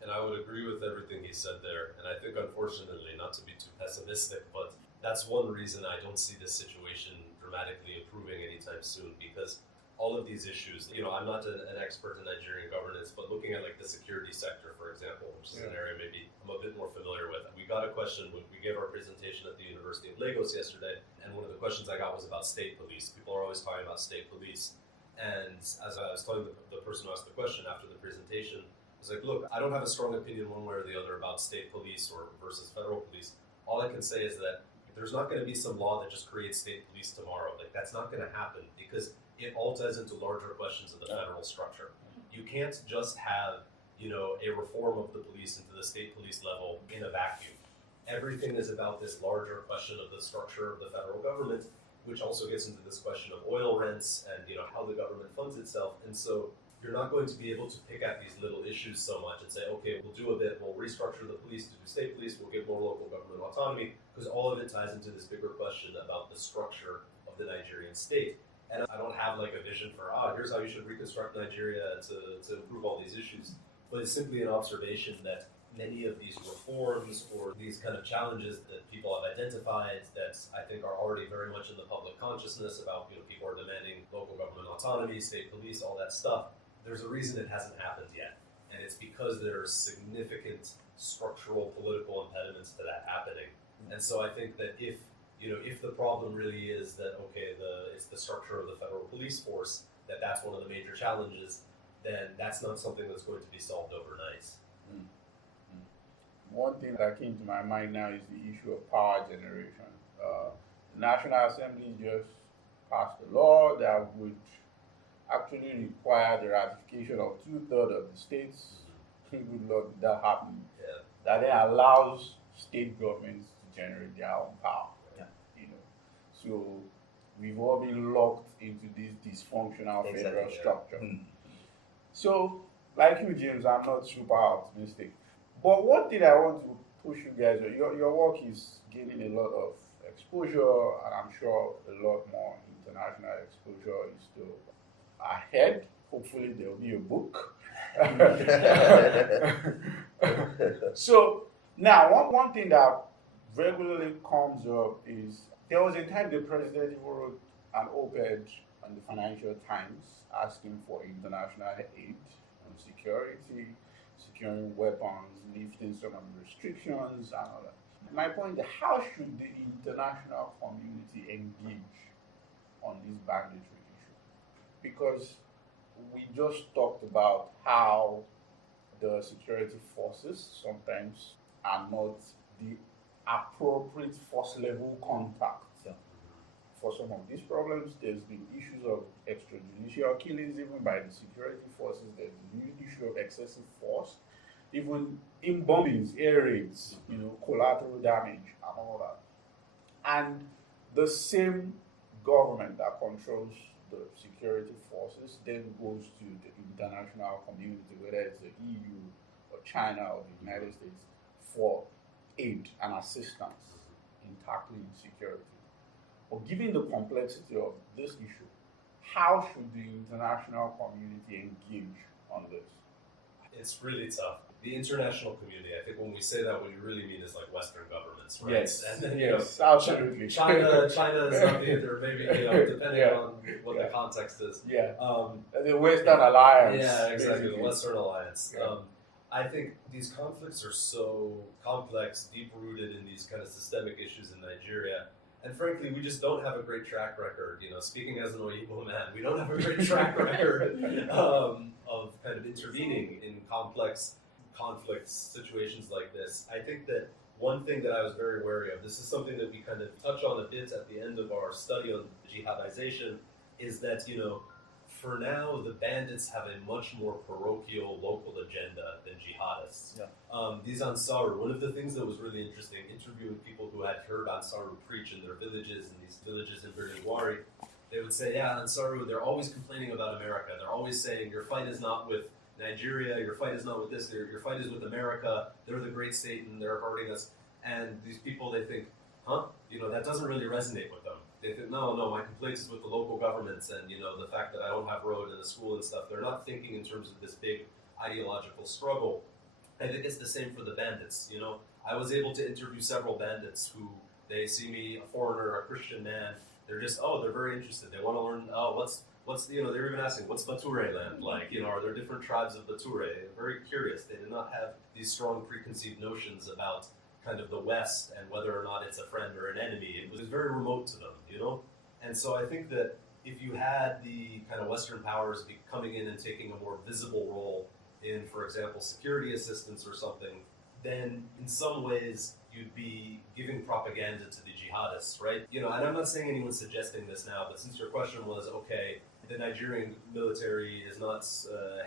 and I would agree with everything he said there, and I think, unfortunately, not to be too pessimistic, but that's one reason I don't see this situation dramatically improving anytime soon, because all of these issues, I'm not an expert in Nigerian governance, but looking at like the security sector, for example, which is an area maybe I'm a bit more familiar with. We got a question when we gave our presentation at the University of Lagos yesterday, and one of the questions I got was about state police. People are always talking about state police. And as I was telling the person who asked the question after the presentation, I was like, look, I don't have a strong opinion one way or the other about state police or versus federal police. All I can say is that there's not going to be some law that just creates state police tomorrow. Like, that's not going to happen, because it all ties into larger questions of the federal structure. You can't just have, a reform of the police into the state police level in a vacuum. Everything is about this larger question of the structure of the federal government, which also gets into this question of oil rents and how the government funds itself. And so you're not going to be able to pick at these little issues so much and say, okay, we'll do a bit, we'll restructure the police to do state police, we'll give more local government autonomy, because all of it ties into this bigger question about the structure of the Nigerian state. And I don't have like a vision for, here's how you should reconstruct Nigeria to improve all these issues. But it's simply an observation that many of these reforms or these kind of challenges that people have identified that I think are already very much in the public consciousness about, people are demanding local government autonomy, state police, all that stuff. There's a reason it hasn't happened yet. And it's because there are significant structural political impediments to that happening. And so I think that if the problem really is that, it's the structure of the federal police force, that's one of the major challenges, then that's not something that's going to be solved overnight. One thing that came to my mind now is the issue of power generation. The National Assembly just passed a law that would actually require the ratification of 2/3 of the states. Good Lord, that happened. Yeah. That then allows state governments to generate their own power. Yeah. So we've all been locked into this dysfunctional federal structure. So, like you, James, I'm not super optimistic. But one thing I want to push you guys, your work is gaining a lot of exposure, and I'm sure a lot more international exposure is still ahead. Hopefully there will be a book. So now one thing that regularly comes up is there was a time the president even wrote an op-ed on the Financial Times asking for international aid on security, securing weapons, lifting some of the restrictions and all that. My point is, how should the international community engage on this banditry issue? Because we just talked about how the security forces sometimes are not the appropriate force level contact for some of these problems. There's been issues of extrajudicial killings even by the security forces. There's the issue of excessive force, even in bombings, air raids, collateral damage and all that. And the same government that controls the security forces then goes to the international community, whether it's the EU or China or the United States, for aid and assistance in tackling security. But given the complexity of this issue, how should the international community engage on this? It's really tough. The international community, I think when we say that, what you really mean is like Western governments, right? Yes, and then, absolutely. China is not either, maybe, depending on what the context is. The Western Alliance. Yeah, exactly, basically. the Western Alliance. Yeah. I think these conflicts are so complex, deep-rooted in these kind of systemic issues in Nigeria. And frankly, we just don't have a great track record. Speaking as an Oyibo man, we don't have a great track record of kind of intervening in complex conflict situations like this. I think that one thing that I was very wary of, this is something that we kind of touch on a bit at the end of our study on jihadization, is that, for now, the bandits have a much more parochial local agenda than jihadists. These Ansaru, one of the things that was really interesting, interviewing people who had heard Ansaru preach in their villages, in these villages in Birnin, they would say, Ansaru, they're always complaining about America. They're always saying, your fight is not with Nigeria, your fight is not with this, your fight is with America, they're the great Satan, they're hurting us. And these people, they think, that doesn't really resonate with them. They think, no, my complaints is with the local governments and, the fact that I don't have road and a school and stuff. They're not thinking in terms of this big ideological struggle. I think it's the same for the bandits, I was able to interview several bandits who, they see me, a foreigner, a Christian man, they're just, they're very interested. They want to learn, what's they're even asking, what's Bature land like? Are there different tribes of Bature? They're very curious. They did not have these strong preconceived notions about kind of the West and whether or not it's a friend or an enemy. It was very remote to them, And so I think that if you had the kind of Western powers coming in and taking a more visible role in, for example, security assistance or something, then in some ways you'd be giving propaganda to the jihadists, right? And I'm not saying anyone's suggesting this now, but since your question was, okay, the Nigerian military is not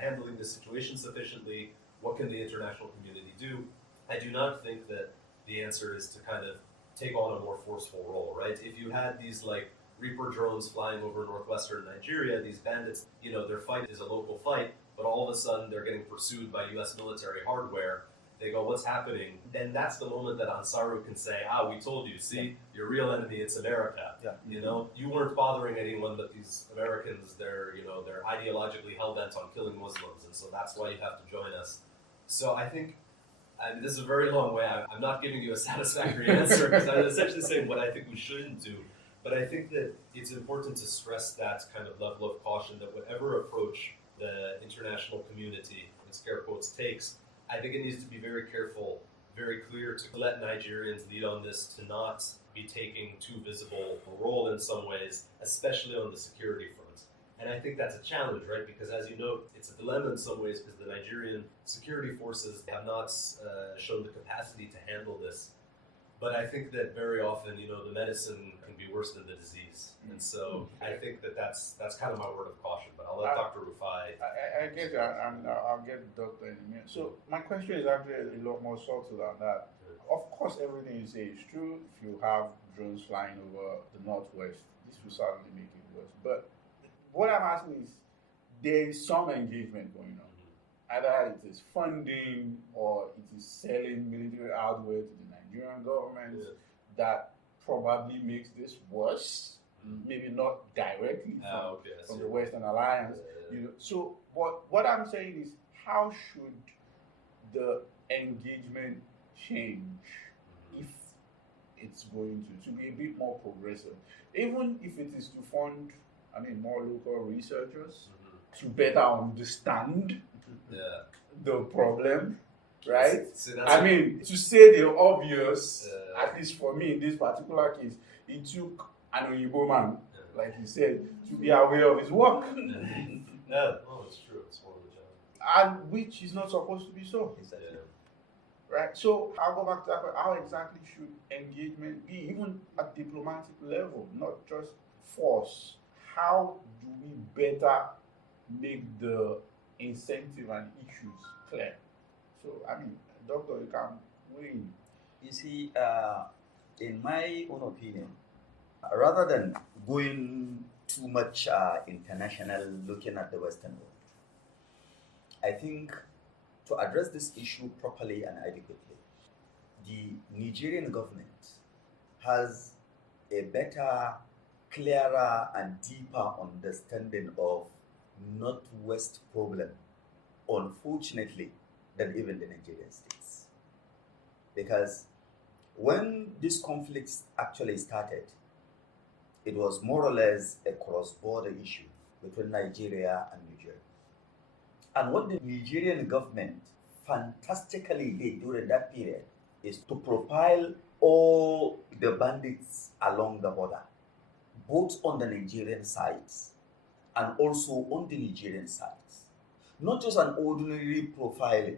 handling this situation sufficiently, what can the international community do? I do not think that the answer is to kind of take on a more forceful role, right? If you had these like Reaper drones flying over northwestern Nigeria, these bandits, their fight is a local fight, but all of a sudden they're getting pursued by US military hardware. They go, what's happening? Then that's the moment that Ansaru can say, we told you, see, your real enemy, it's America. You weren't bothering anyone, but these Americans, they're ideologically hell-bent on killing Muslims, and so that's why you have to join us. So I think And this is a very long way. I'm not giving you a satisfactory answer because I'm essentially saying what I think we shouldn't do. But I think that it's important to stress that kind of level of caution that whatever approach the international community, in scare quotes, takes, I think it needs to be very careful, very clear to let Nigerians lead on this, to not be taking too visible a role in some ways, especially on the security front. And I think that's a challenge, right? Because as you know, it's a dilemma in some ways because the Nigerian security forces have not shown the capacity to handle this. But I think that very often, the medicine can be worse than the disease. And so I think that's kind of my word of caution. But I'll let Dr. Rufai. I get that, and I'll get the doctor in a minute. So my question is actually a lot more subtle than that. Of course, everything you say is true. If you have drones flying over the northwest, this will certainly make it worse. But what I'm asking is, there is some engagement going on. Either it is funding or it is selling military hardware to the Nigerian government that probably makes this worse. Maybe not directly from the Western Alliance. So what I'm saying is, how should the engagement change if it's going to be a bit more progressive? Even if it is to fund, more local researchers to better understand the problem, right? To say the obvious, at least for me in this particular case, it took an Oyibo man, like you said, to be aware of his work. It's true. It's one of the jobs. And which is not supposed to be so. Right? So I'll go back to that. How exactly should engagement be, even at diplomatic level, not just force? How do we better make the incentive and issues clear? So, Doctor, you can weigh in. You see, in my own opinion, rather than going too much international, looking at the Western world, I think to address this issue properly and adequately, the Nigerian government has a better, clearer and deeper understanding of Northwest problem, unfortunately, than even the Nigerian states. Because when this conflict actually started, it was more or less a cross-border issue between Nigeria and Nigeria. And what the Nigerian government fantastically did during that period is to profile all the bandits along the border, both on the Nigerian sides and also on the Nigerian sides. Not just an ordinary profiling,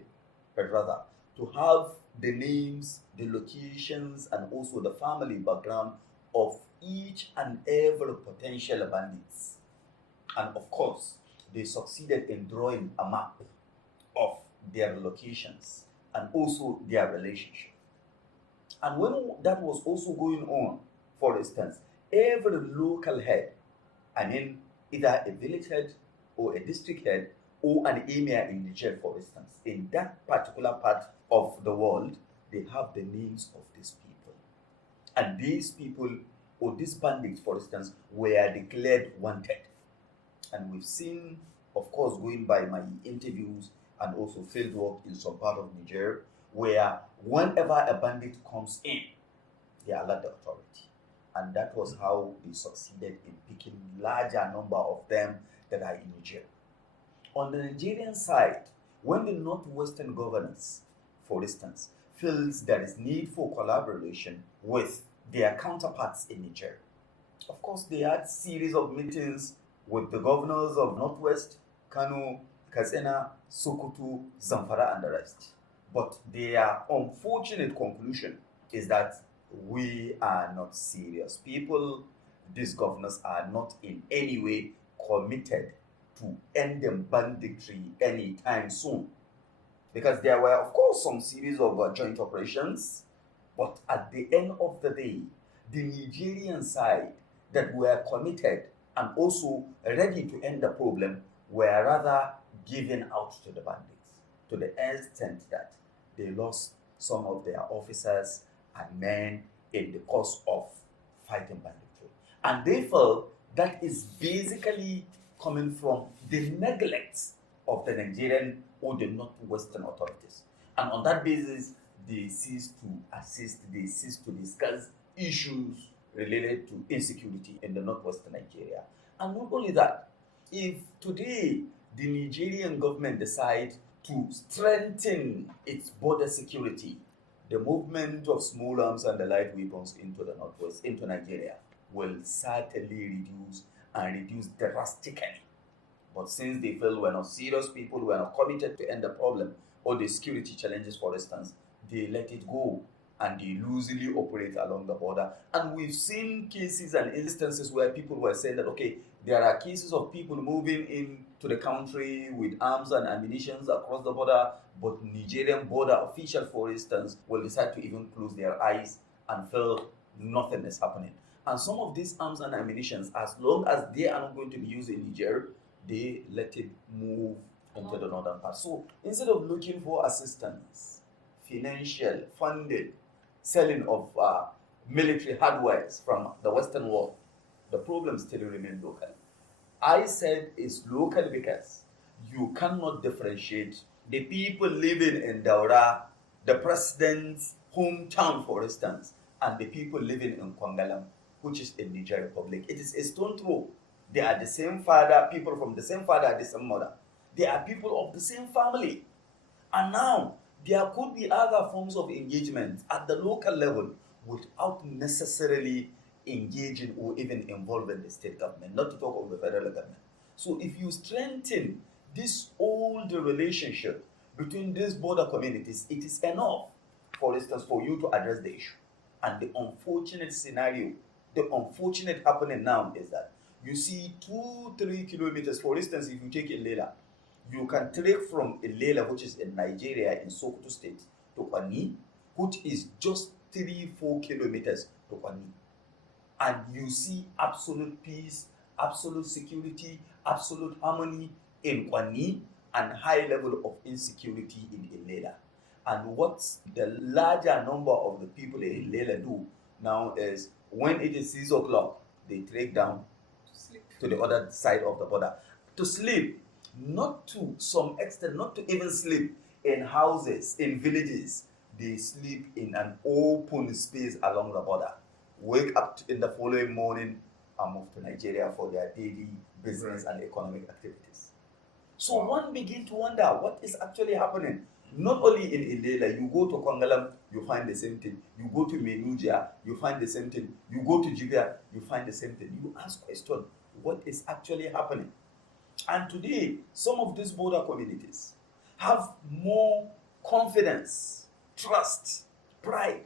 but rather to have the names, the locations, and also the family background of each and every potential bandits. And of course, they succeeded in drawing a map of their locations and also their relationship. And when that was also going on, for instance, every local head, either a village head or a district head or an emir in Niger, for instance, in that particular part of the world, they have the names of these people. And these people, or these bandits, for instance, were declared wanted. And we've seen, of course, going by my interviews and also field work in some part of Niger, where whenever a bandit comes in, they alert the authority. And that was how they succeeded in picking larger number of them that are in Niger. On the Nigerian side, when the Northwestern governors, for instance, feels there is need for collaboration with their counterparts in Niger, of course, they had series of meetings with the governors of Northwest, Kano, Katsina, Sokoto, Zamfara, and the rest. But their unfortunate conclusion is that we are not serious people. These governors are not in any way committed to ending banditry anytime soon. Because there were, of course, some series of joint operations, but at the end of the day, the Nigerian side that were committed and also ready to end the problem were rather given out to the bandits, to the extent that they lost some of their officers and men in the course of fighting banditry. And they felt that is basically coming from the neglect of the Nigerian or the Northwestern authorities. And on that basis, they cease to assist, they cease to discuss issues related to insecurity in the northwestern Nigeria. And not only that, if today the Nigerian government decide to strengthen its border security, the movement of small arms and the light weapons into the northwest, into Nigeria, will certainly reduce drastically. But since they feel we're not serious people, we're not committed to end the problem or the security challenges, for instance, they let it go and they loosely operate along the border. And we've seen cases and instances where people were saying that, okay, there are cases of people moving into the country with arms and ammunition across the border, but Nigerian border officials, for instance, will decide to even close their eyes and feel nothing is happening. And some of these arms and ammunition, as long as they are not going to be used in Niger, they let it move into the northern part. So instead of looking for assistance, financial, funded, selling of military hardware from the Western world, the problem still remains local. I said it's local because you cannot differentiate the people living in Daura, the president's hometown, for instance, and the people living in Kwangalam, which is in Niger Republic. It is a stone throw. They are the same father, people from the same father, the same mother. They are people of the same family. And now, there could be other forms of engagement at the local level without necessarily engaging or even involving the state government, not to talk of the federal government. So if you strengthen this old relationship between these border communities, it is enough, for instance, for you to address the issue. And the unfortunate scenario, the unfortunate happening now is that you see 2-3 kilometers, for instance, if you take Ilela, you can trek from Ilela, which is in Nigeria, in Sokoto state, to Kwani, which is just 3-4 kilometers to Kwani. And you see absolute peace, absolute security, absolute harmony in Kwani, and high level of insecurity in Ilela. And what the larger number of the people in Ilela do now is when it is 6 o'clock, they trek down to the other side of the border to sleep, not to some extent, not to even sleep in houses, in villages. They sleep in an open space along the border, wake up in the following morning and move to Nigeria for their daily business and economic activities. So one begin to wonder what is actually happening. Not only in Ilela, you go to Kwangalam, you find the same thing. You go to Menuja, you find the same thing. You go to Jibia, you find the same thing. You ask question, what is actually happening? And today, some of these border communities have more confidence, trust, pride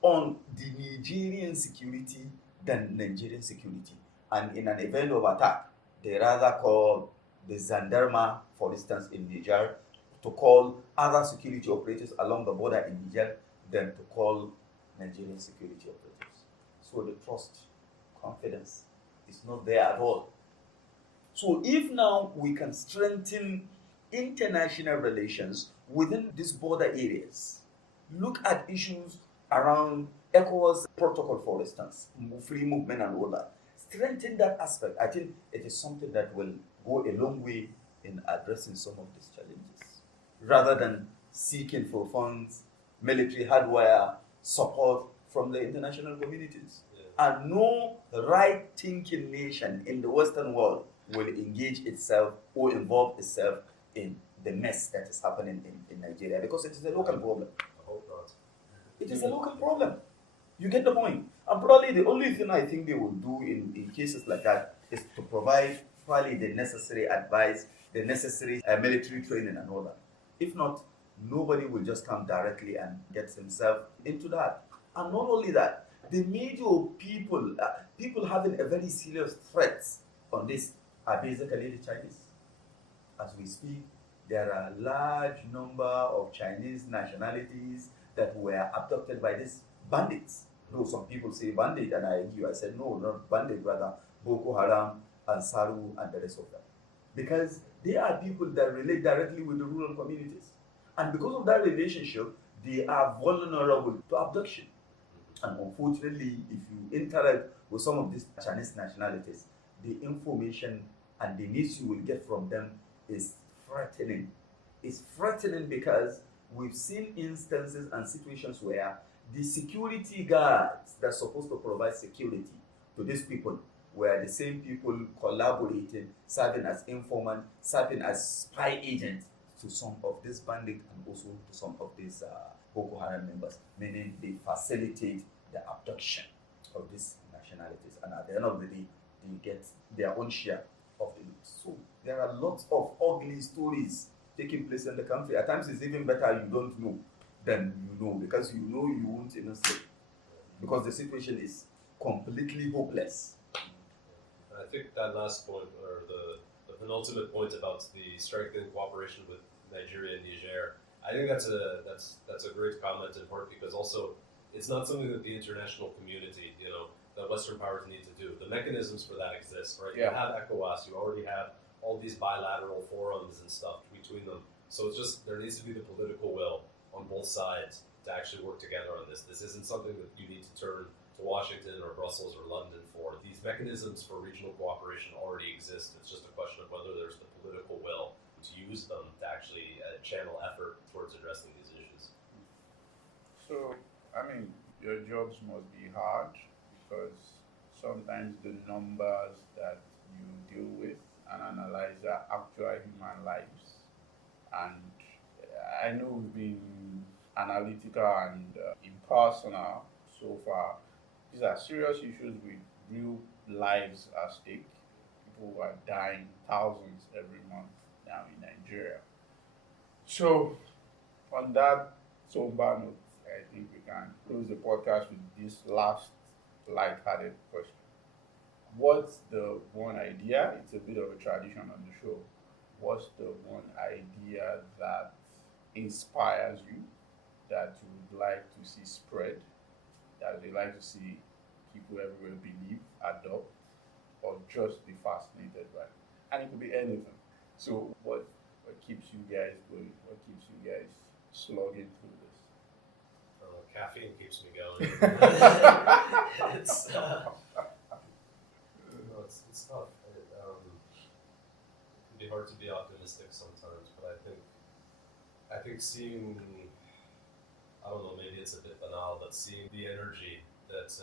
on the Nigerian security than Nigerian security. And in an event of attack, they rather call the Zandarma, for instance, in Niger, to call other security operators along the border in Niger than to call Nigerian security operators. So the trust, confidence is not there at all. So if now we can strengthen international relations within these border areas, look at issues around ECOWAS protocol, for instance, free movement and all that, strengthen that aspect. I think it is something that will go a long way in addressing some of these challenges, rather than seeking for funds, military hardware, support from the international communities. Yeah. And no right-thinking nation in the Western world will engage itself or involve itself in the mess that is happening in Nigeria, because it is a local problem. I hope not. It is a local problem. You get the point. And probably the only thing I think they will do in cases like that is to provide probably the necessary advice, the necessary military training and all that. If not, nobody will just come directly and get himself into that. And not only that, the major people having a very serious threat on this are basically the Chinese. As we speak, there are a large number of Chinese nationalities that were abducted by these bandits. Though some people say bandit, and I said no, not bandit, rather Boko Haram, Ansaru, and the rest of them. Because they are people that relate directly with the rural communities. And because of that relationship, they are vulnerable to abduction. And unfortunately, if you interact with some of these Chinese nationalities, the information and the news you will get from them is threatening. It's threatening because we've seen instances and situations where the security guards that's supposed to provide security to these people were the same people collaborating, serving as informant, serving as spy agents to some of these bandits and also to some of these Boko Haram members, meaning they facilitate the abduction of these nationalities, and at the end of the day, they get their own share of the loot. So there are lots of ugly stories taking place in the country. At times, it's even better you don't know than you know, because you know you won't even say, because the situation is completely hopeless. I think that last point, or the penultimate point about the strengthening cooperation with Nigeria and Niger, I think that's a great comment in part because also it's not something that the international community, that Western powers need to do. The mechanisms for that exist, right? Yeah. You have ECOWAS, you already have all these bilateral forums and stuff between them. So it's just, there needs to be the political will on both sides to actually work together on this. This isn't something that you need to turn to Washington or Brussels or London for. These mechanisms for regional cooperation already exist. It's just a question of whether there's the political will to use them to actually channel effort towards addressing these issues. So, your jobs must be hard because sometimes the numbers that you deal with and analyze are actual human lives. And I know we've been analytical and impersonal so far. These are serious issues with real lives at stake. People are dying, thousands every month now in Nigeria. So, on that somber note, I think we can close the podcast with this last light-hearted question. What's the one idea? It's a bit of a tradition on the show. What's the one idea that inspires you, that you would like to see spread, that you'd like to see people everywhere believe, adopt, or just be fascinated by? And it could be anything. So what keeps you guys going? What keeps you guys slogging through this? Caffeine keeps me going. It's tough. It can be hard to be optimistic sometimes, but I think seeing, I don't know, maybe it's a bit banal, but seeing the energy that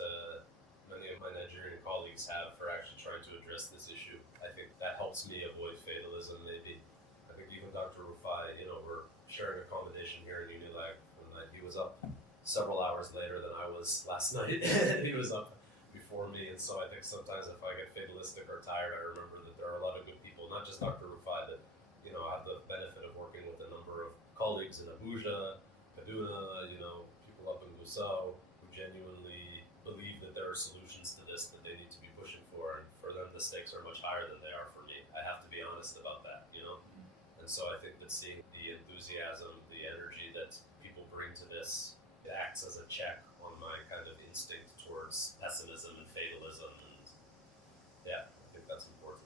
many of my Nigerian colleagues have for actually trying to address this issue, I think that helps me avoid fatalism maybe. I think even Dr. Rufai, we're sharing accommodation here in Unilag, and he was up several hours later than I was last night. He was up before me, and so I think sometimes if I get fatalistic or tired, I remember that there are a lot of good people, not just Dr. Rufai, that I have the benefit of working with a number of colleagues in Abuja, Kaduna, people up in Gusau, who genuinely believe that there are solutions to this that they need to be pushing for, and for them the stakes are much higher than they are for me. I have to be honest about that, And so I think that seeing the enthusiasm, the energy that people bring to this, it acts as a check on my kind of instinct towards pessimism and fatalism, and I think that's important.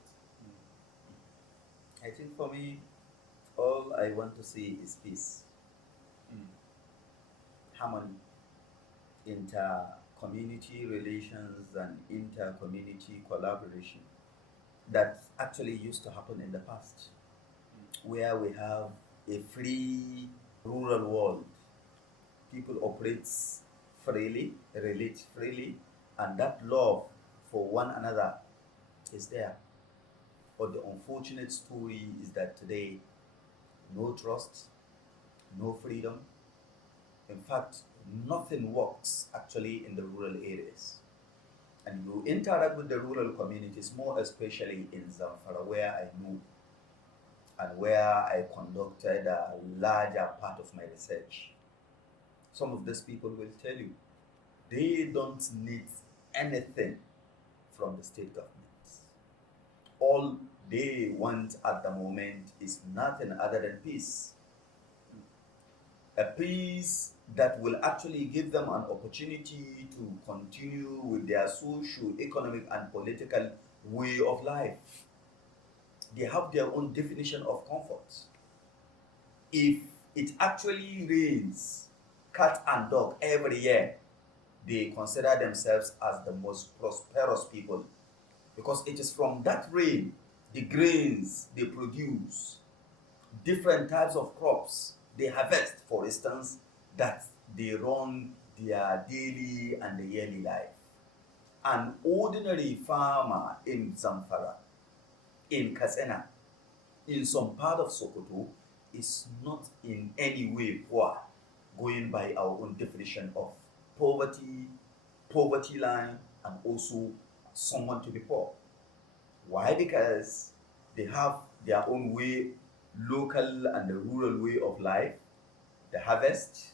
I think for me, all I want to see is peace, harmony, inter-community relations and inter-community collaboration that actually used to happen in the past, where we have a free rural world. People operate freely, relate freely, and that love for one another is there. But the unfortunate story is that today, no trust, no freedom. In fact, nothing works actually in the rural areas. And you interact with the rural communities, more especially in Zamfara, where I moved and where I conducted a larger part of my research. Some of these people will tell you they don't need anything from the state governments. All they want at the moment is nothing other than peace. A peace that will actually give them an opportunity to continue with their socio-economic and political way of life. They have their own definition of comfort. If it actually rains cat and dog every year, they consider themselves as the most prosperous people, because it is from that rain, the grains they produce, different types of crops they harvest, for instance, that they run their daily and the yearly life. An ordinary farmer in Zamfara, in Katsina, in some part of Sokoto, is not in any way poor, going by our own definition of poverty line, and also someone to be poor. Why? Because they have their own way, local and the rural way of life. They harvest,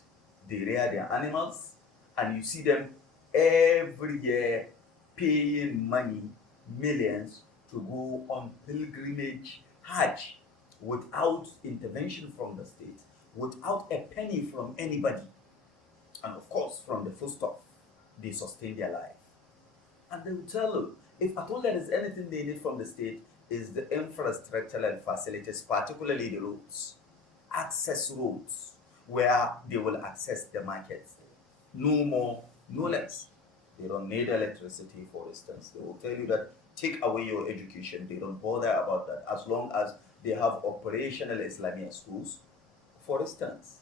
they rear their animals, and you see them every year paying money, millions, to go on pilgrimage Hajj without intervention from the state, without a penny from anybody. And of course, from the foodstuff, they sustain their life. And they will tell you, if at all there is anything they need from the state, is the infrastructural facilities, particularly the roads, access roads, where they will access the markets. No more, no less. They don't need electricity, for instance. They will tell you that take away your education. They don't bother about that as long as they have operational Islamic schools, for instance.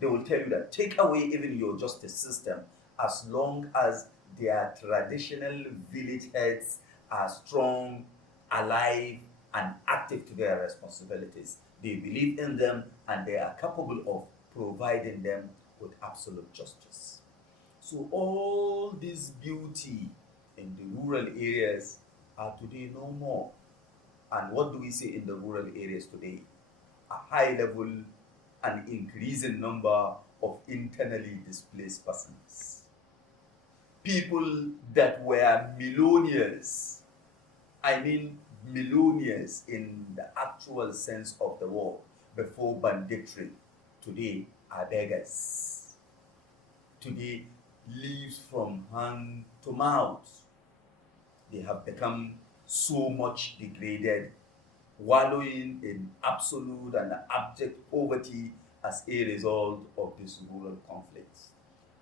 They will tell you that take away even your justice system as long as their traditional village heads are strong, alive, and active to their responsibilities. They believe in them and they are capable of providing them with absolute justice. So all this beauty in the rural areas are today no more. And what do we see in the rural areas today? A high level and increasing number of internally displaced persons. People that were millionaires, I mean millionaires in the actual sense of the word, before banditry, today are beggars. Today lives from hand to mouth. They have become so much degraded, wallowing in absolute and abject poverty as a result of this rural conflicts.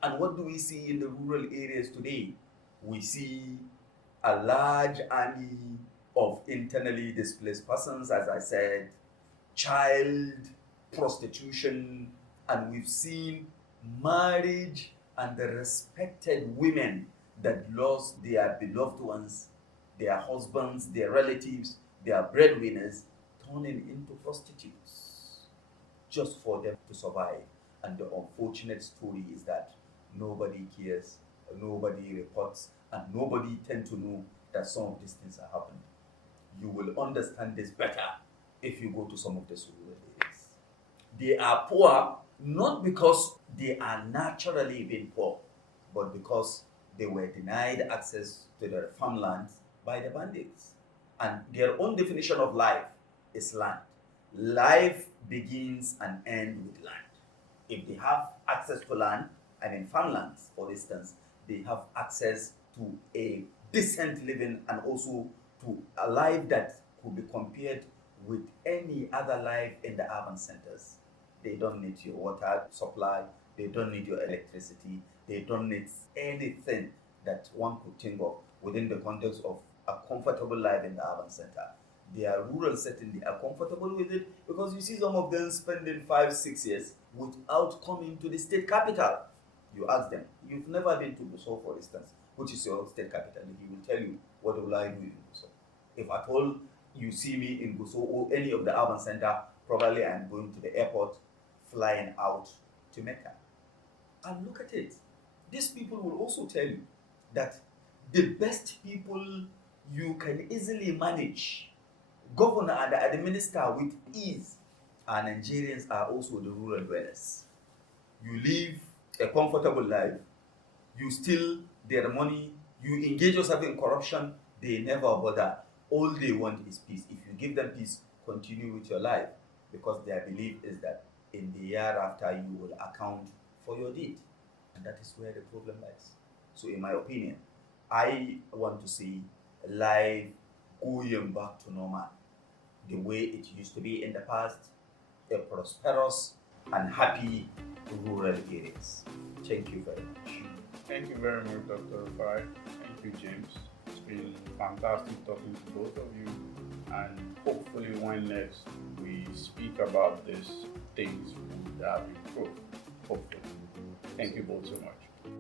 And what do we see in the rural areas today? We see a large army of internally displaced persons, as I said, child prostitution, and we've seen marriage and the respected women that lost their beloved ones, their husbands, their relatives, their breadwinners, turning into prostitutes just for them to survive. And the unfortunate story is that nobody cares, nobody reports, and nobody tends to know that some of these things are happening. You will understand this better if you go to some of the rural areas. They are poor not because they are naturally being poor, but because they were denied access to their farmlands by the bandits. And their own definition of life is land. Life begins and ends with land. If they have access to land, and in farmlands, for instance, they have access to a decent living and also to a life that could be compared with any other life in the urban centers. They don't need your water supply, they don't need your electricity, they don't need anything that one could think of within the context of a comfortable life in the urban center. They are rural setting, they are comfortable with it because you see some of them spending 5-6 years without coming to the state capital. You ask them, you've never been to Gusau, for instance, which is your state capital. He will tell you, what will I do in Gusau? If at all you see me in Gusau or any of the urban center, probably I'm going to the airport, flying out to Mecca. And look at it. These people will also tell you that the best people you can easily manage, govern and administer with ease, are Nigerians, are also the rural dwellers. You live a comfortable life, you steal their money, you engage yourself in corruption, they never bother. All they want is peace. If you give them peace, continue with your life, because their belief is that in the year after you will account for your deed. And that is where the problem lies. So in my opinion, I want to see life going back to normal, the way it used to be in the past, a prosperous and happy rural areas. Thank you very much. Thank you very much, Dr. Rufai. Thank you, James. It's been fantastic talking to both of you. And hopefully when next we speak about these things, we'll have improved. Hopefully. Thank you both so much.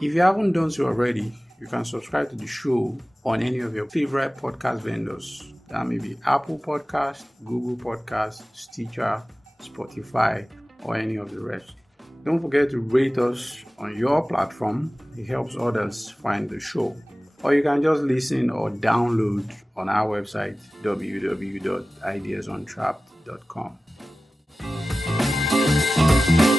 If you haven't done so already, you can subscribe to the show on any of your favorite podcast vendors. That may be Apple Podcast, Google Podcast, Stitcher, Spotify, or any of the rest. Don't forget to rate us on your platform. It helps others find the show. Or you can just listen or download on our website, www.ideasontrapped.com.